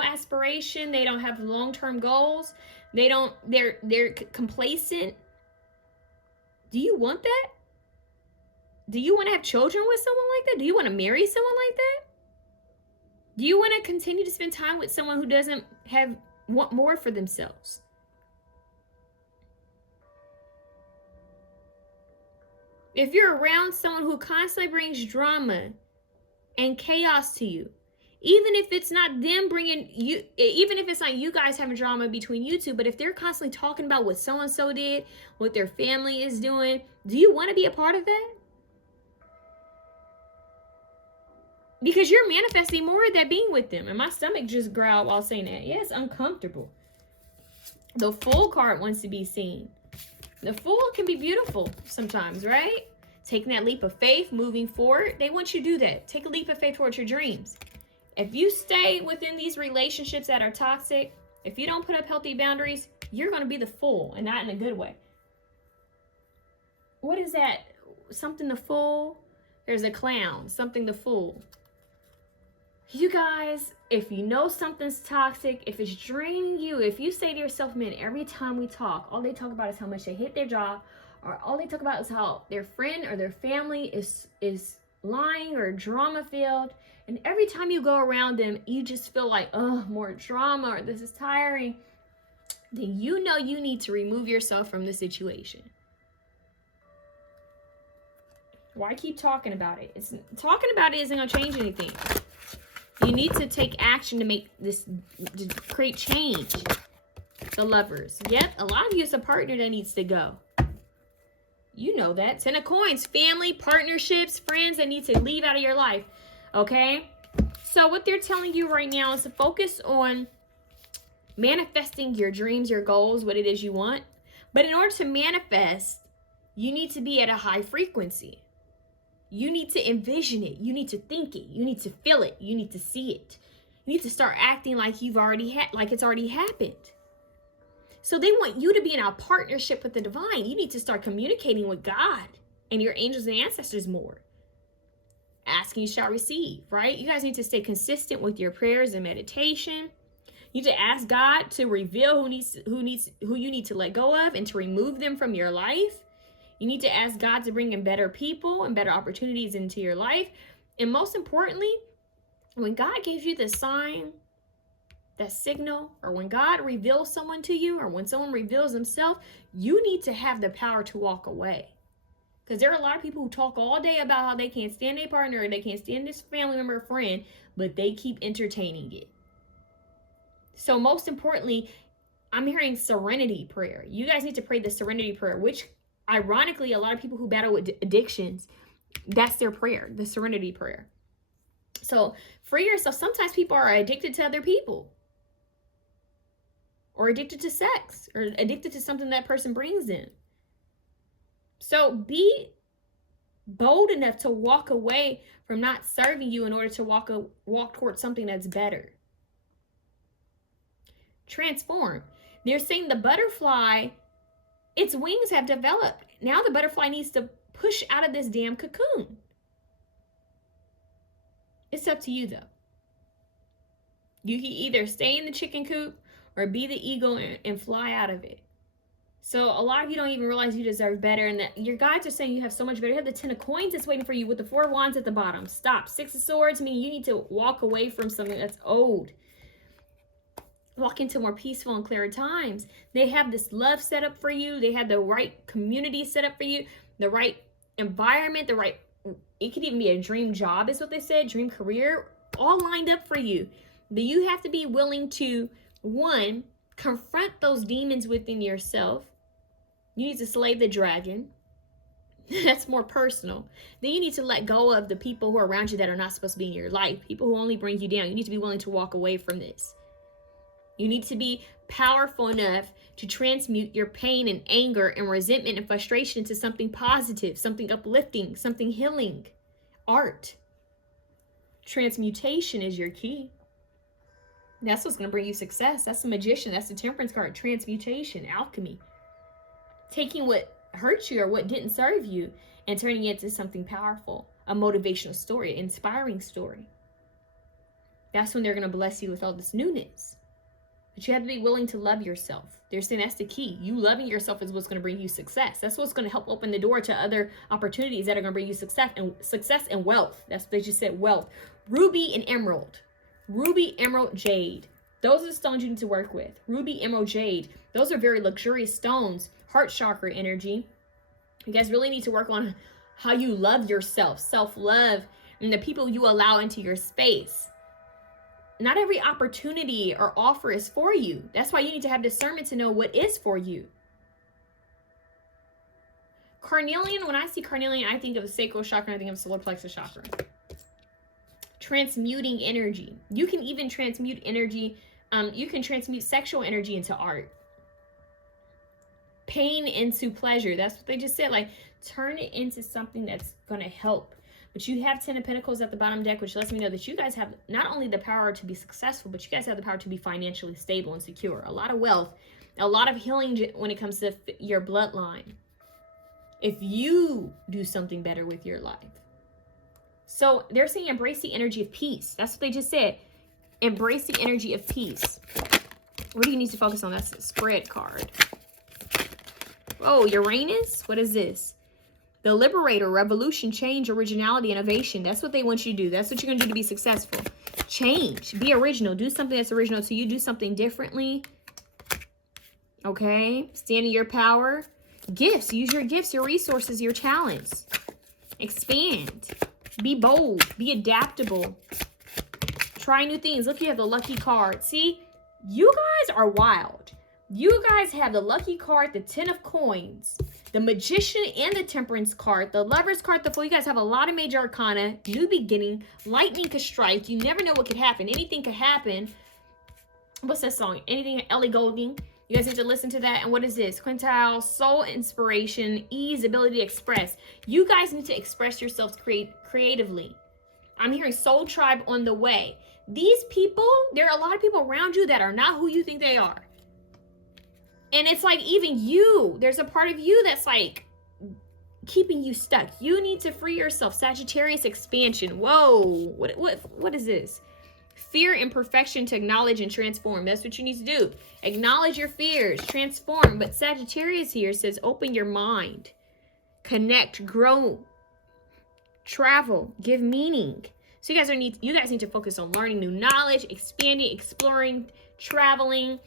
aspiration, they don't have long-term goals, they're complacent. Do you want that? Do you want to have children with someone like that? Do you want to marry someone like that? Do you want to continue to spend time with someone who doesn't want more for themselves? If you're around someone who constantly brings drama and chaos to you, Even if it's not them bringing you, even if it's not you guys having drama between you two, but if they're constantly talking about what so-and-so did, what their family is doing, do you want to be a part of that? Because you're manifesting more of that being with them. And my stomach just growled while saying that. Yeah, it's uncomfortable. The Fool card wants to be seen. The Fool can be beautiful sometimes, right? Taking that leap of faith, moving forward. They want you to do that. Take a leap of faith towards your dreams. If you stay within these relationships that are toxic, if you don't put up healthy boundaries, you're going to be the fool, and not in a good way. What is that? Something the fool? There's a clown. Something the fool. You guys, if you know something's toxic, if it's draining you, if you say to yourself, man, every time we talk, all they talk about is how much they hate their job, or all they talk about is how their friend or their family is lying or drama filled, and every time you go around them, you just feel like, oh, more drama, or this is tiring, then you know you need to remove yourself from the situation. Why keep talking about it? Talking about it isn't going to change anything. You need to take action to make this, to create change. The Lovers. Yep, a lot of you is a partner that needs to go. You know that. 10 of Coins. Family, partnerships, friends that need to leave out of your life. Okay? So what they're telling you right now is to focus on manifesting your dreams, your goals, what it is you want. But in order to manifest, you need to be at a high frequency. You need to envision it. You need to think it. You need to feel it. You need to see it. You need to start acting like you've already like it's already happened. So they want you to be in a partnership with the divine. You need to start communicating with God and your angels and ancestors more. Asking, you shall receive, right? You guys need to stay consistent with your prayers and meditation. You need to ask God to reveal who you need to let go of and to remove them from your life. You need to ask God to bring in better people and better opportunities into your life. And most importantly, when God gives you the sign, that signal, or when God reveals someone to you, or when someone reveals himself, you need to have the power to walk away. Because there are a lot of people who talk all day about how they can't stand their partner, or they can't stand this family member or friend, but they keep entertaining it. So most importantly, I'm hearing serenity prayer. You guys need to pray the serenity prayer, which ironically, a lot of people who battle with addictions, that's their prayer, the serenity prayer. So free yourself. Sometimes people are addicted to other people, or addicted to sex, or addicted to something that person brings in. So be bold enough to walk away from not serving you in order to walk towards something that's better. Transform. They're saying the butterfly, its wings have developed. Now the butterfly needs to push out of this damn cocoon. It's up to you though. You can either stay in the chicken coop or be the eagle and fly out of it. So a lot of you don't even realize you deserve better, and that your guides are saying you have so much better. You have the 10 of Coins that's waiting for you with the 4 of Wands at the bottom. Stop. 6 of Swords, meaning you need to walk away from something that's old. Walk into more peaceful and clearer times. They have this love set up for you. They have the right community set up for you, the right environment, it could even be a dream job is what they said, dream career, all lined up for you. But you have to be willing to, one, confront those demons within yourself. You need to slay the dragon. That's more personal. Then you need to let go of the people who are around you that are not supposed to be in your life, people who only bring you down. You need to be willing to walk away from this. You need to be powerful enough to transmute your pain and anger and resentment and frustration into something positive, something uplifting, something healing. Art. Transmutation is your key. That's what's going to bring you success. That's the Magician. That's the Temperance card. Transmutation, alchemy. Taking what hurt you or what didn't serve you and turning it into something powerful. A motivational story, an inspiring story. That's when they're going to bless you with all this newness. But you have to be willing to love yourself. They're saying that's the key. You loving yourself is what's going to bring you success. That's what's going to help open the door to other opportunities that are going to bring you success and wealth. That's what they just said, wealth. Ruby and emerald. Ruby, emerald, jade. Those are the stones you need to work with. Ruby, emerald, jade. Those are very luxurious stones. Heart chakra energy. You guys really need to work on how you love yourself, self-love, and the people you allow into your space. not every opportunity or offer is for you. That's why you need to have discernment to know what is for you. Carnelian, when I see carnelian, I think of the sacral chakra, I think of solar plexus chakra. Transmuting energy. You can even transmute energy. You can transmute sexual energy into art. Pain into pleasure. That's what they just said. Like, turn it into something that's going to help. But you have 10 of Pentacles at the bottom deck, which lets me know that you guys have not only the power to be successful, but you guys have the power to be financially stable and secure. A lot of wealth, a lot of healing when it comes to your bloodline. If you do something better with your life. So they're saying embrace the energy of peace. That's what they just said. Embrace the energy of peace. What do you need to focus on? That's a spread card. Oh, Uranus? What is this? The Liberator, revolution, change, originality, innovation. That's what they want you to do. That's what you're going to do to be successful. Change. Be original. Do something that's original to you. Do something differently. Okay? Stand in your power. Gifts. Use your gifts, your resources, your talents. Expand. Be bold. Be adaptable. Try new things. Look, you have the lucky card. See? You guys are wild. You guys have the lucky card, the 10 of coins, the magician and the temperance card, the lover's card, the fool. You guys have a lot of major arcana, new beginning, lightning could strike. You never know what could happen. Anything could happen. What's that song? Anything, Ellie Goulding. You guys need to listen to that. And what is this? Quintile, soul inspiration, ease, ability to express. You guys need to express yourselves creatively. I'm hearing soul tribe on the way. These people, there are a lot of people around you that are not who you think they are. And it's like even you, there's a part of you that's like keeping you stuck. You need to free yourself. Sagittarius expansion. Whoa, what is this? Fear and perfection to acknowledge and transform. That's what you need to do. Acknowledge your fears, transform. But Sagittarius here says open your mind, connect, grow, travel, give meaning. So you guys need to focus on learning new knowledge, expanding, exploring, traveling,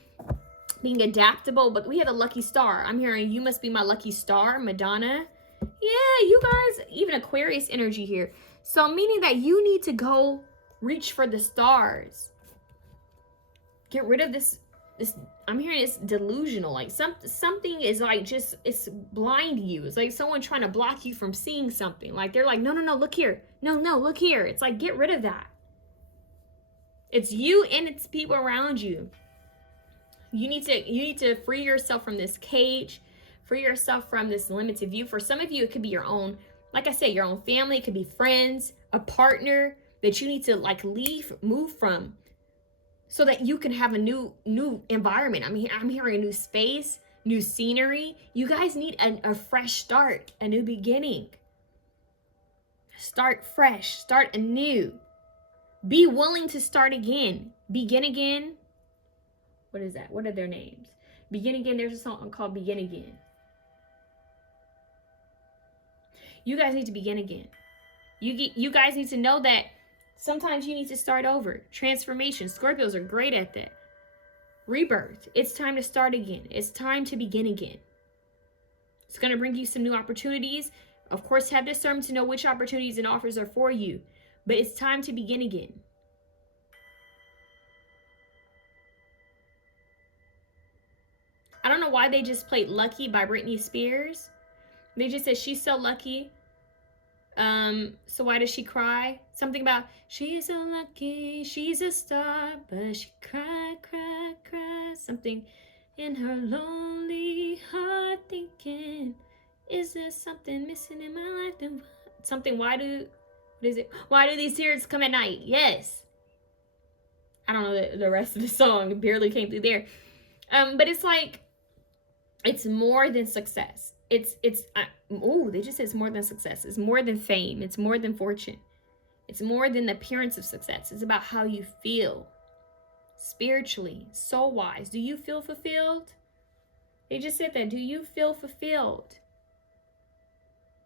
being adaptable. But we have a lucky star. I'm hearing you must be my lucky star, Madonna. Yeah, you guys, even Aquarius energy here. So meaning that you need to go reach for the stars. Get rid of this I'm hearing it's delusional. Like something is like just, it's blind you. It's like someone trying to block you from seeing something. Like they're like, no, look here. No, look here. It's like, get rid of that. It's you and it's people around you. You need to free yourself from this cage, free yourself from this limited view. For some of you, it could be your own, like I said, your own family. It could be friends, a partner that you need to like move from so that you can have a new environment. I mean, I'm hearing a new space, new scenery. You guys need a fresh start, a new beginning. Start fresh, start anew. Be willing to start again, begin again. What is that? What are their names? Begin Again. There's a song called Begin Again. You guys need to begin again. You guys need to know that sometimes you need to start over. Transformation. Scorpios are great at that. Rebirth. It's time to start again. It's time to begin again. It's going to bring you some new opportunities. Of course, have discernment to know which opportunities and offers are for you. But it's time to begin again. I don't know why they just played Lucky by Britney Spears. They just said she's so lucky. So why does she cry? Something about she's so lucky, she's a star, but she cried. Something in her lonely heart thinking, is there something missing in my life? Something, why do these tears come at night? Yes. I don't know the rest of the song. It barely came through there. But it's like, it's more than success. They just said it's more than success. It's more than fame. It's more than fortune. It's more than the appearance of success. It's about how you feel spiritually, soul-wise. Do you feel fulfilled? They just said that. Do you feel fulfilled?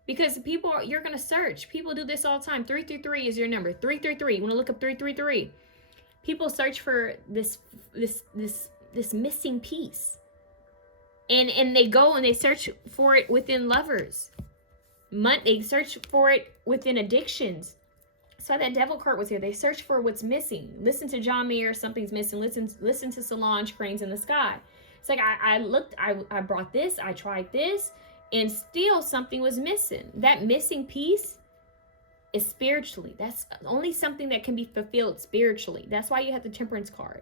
Because you're going to search. People do this all the time. 333 is your number. 333. You want to look up 333. People search for this missing piece. And they go and they search for it within lovers. They search for it within addictions. So that devil card was here. They search for what's missing. Listen to John Mayer, something's missing. Listen to Solange, Cranes in the Sky. It's like I looked, I brought this, I tried this, and still something was missing. That missing piece is spiritually. That's only something that can be fulfilled spiritually. That's why you have the Temperance card.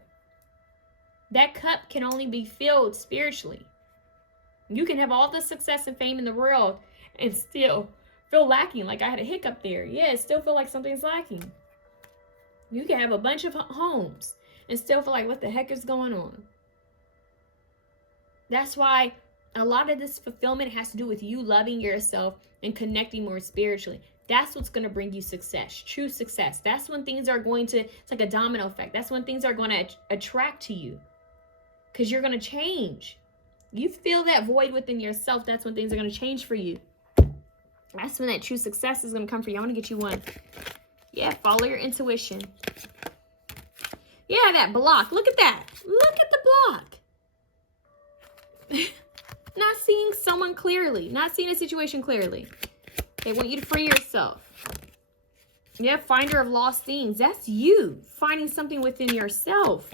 That cup can only be filled spiritually. You can have all the success and fame in the world and still feel lacking. Like I had a hiccup there. Yeah, still feel like something's lacking. You can have a bunch of homes and still feel like, what the heck is going on? That's why a lot of this fulfillment has to do with you loving yourself and connecting more spiritually. That's what's going to bring you success, true success. That's when things are going to, it's like a domino effect. That's when things are going to attract to you because you're going to change. You feel that void within yourself. That's when things are going to change for you. That's when that true success is going to come for you. I'm going to get you one. Yeah, follow your intuition. Yeah, that block. Look at that. Look at the block. Not seeing someone clearly. Not seeing a situation clearly. They want you to free yourself. Yeah, finder of lost things. That's you. Finding something within yourself.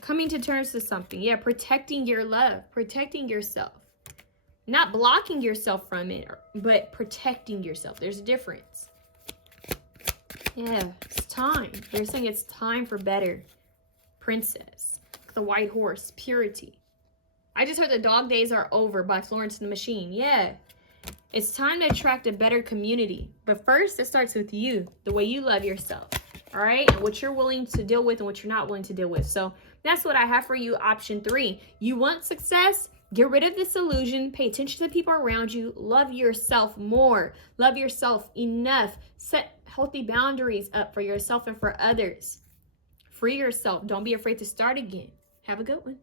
Coming to terms with something. Yeah, protecting your love. Protecting yourself. Not blocking yourself from it, but protecting yourself. There's a difference. Yeah, it's time. They're saying it's time for better. Princess. The white horse. Purity. I just heard the dog days are over by Florence and the Machine. Yeah. It's time to attract a better community. But first, it starts with you. The way you love yourself. All right? And what you're willing to deal with and what you're not willing to deal with. So that's what I have for you. Option 3. You want success? Get rid of this illusion. Pay attention to the people around you. Love yourself more. Love yourself enough. Set healthy boundaries up for yourself and for others. Free yourself. Don't be afraid to start again. Have a good one.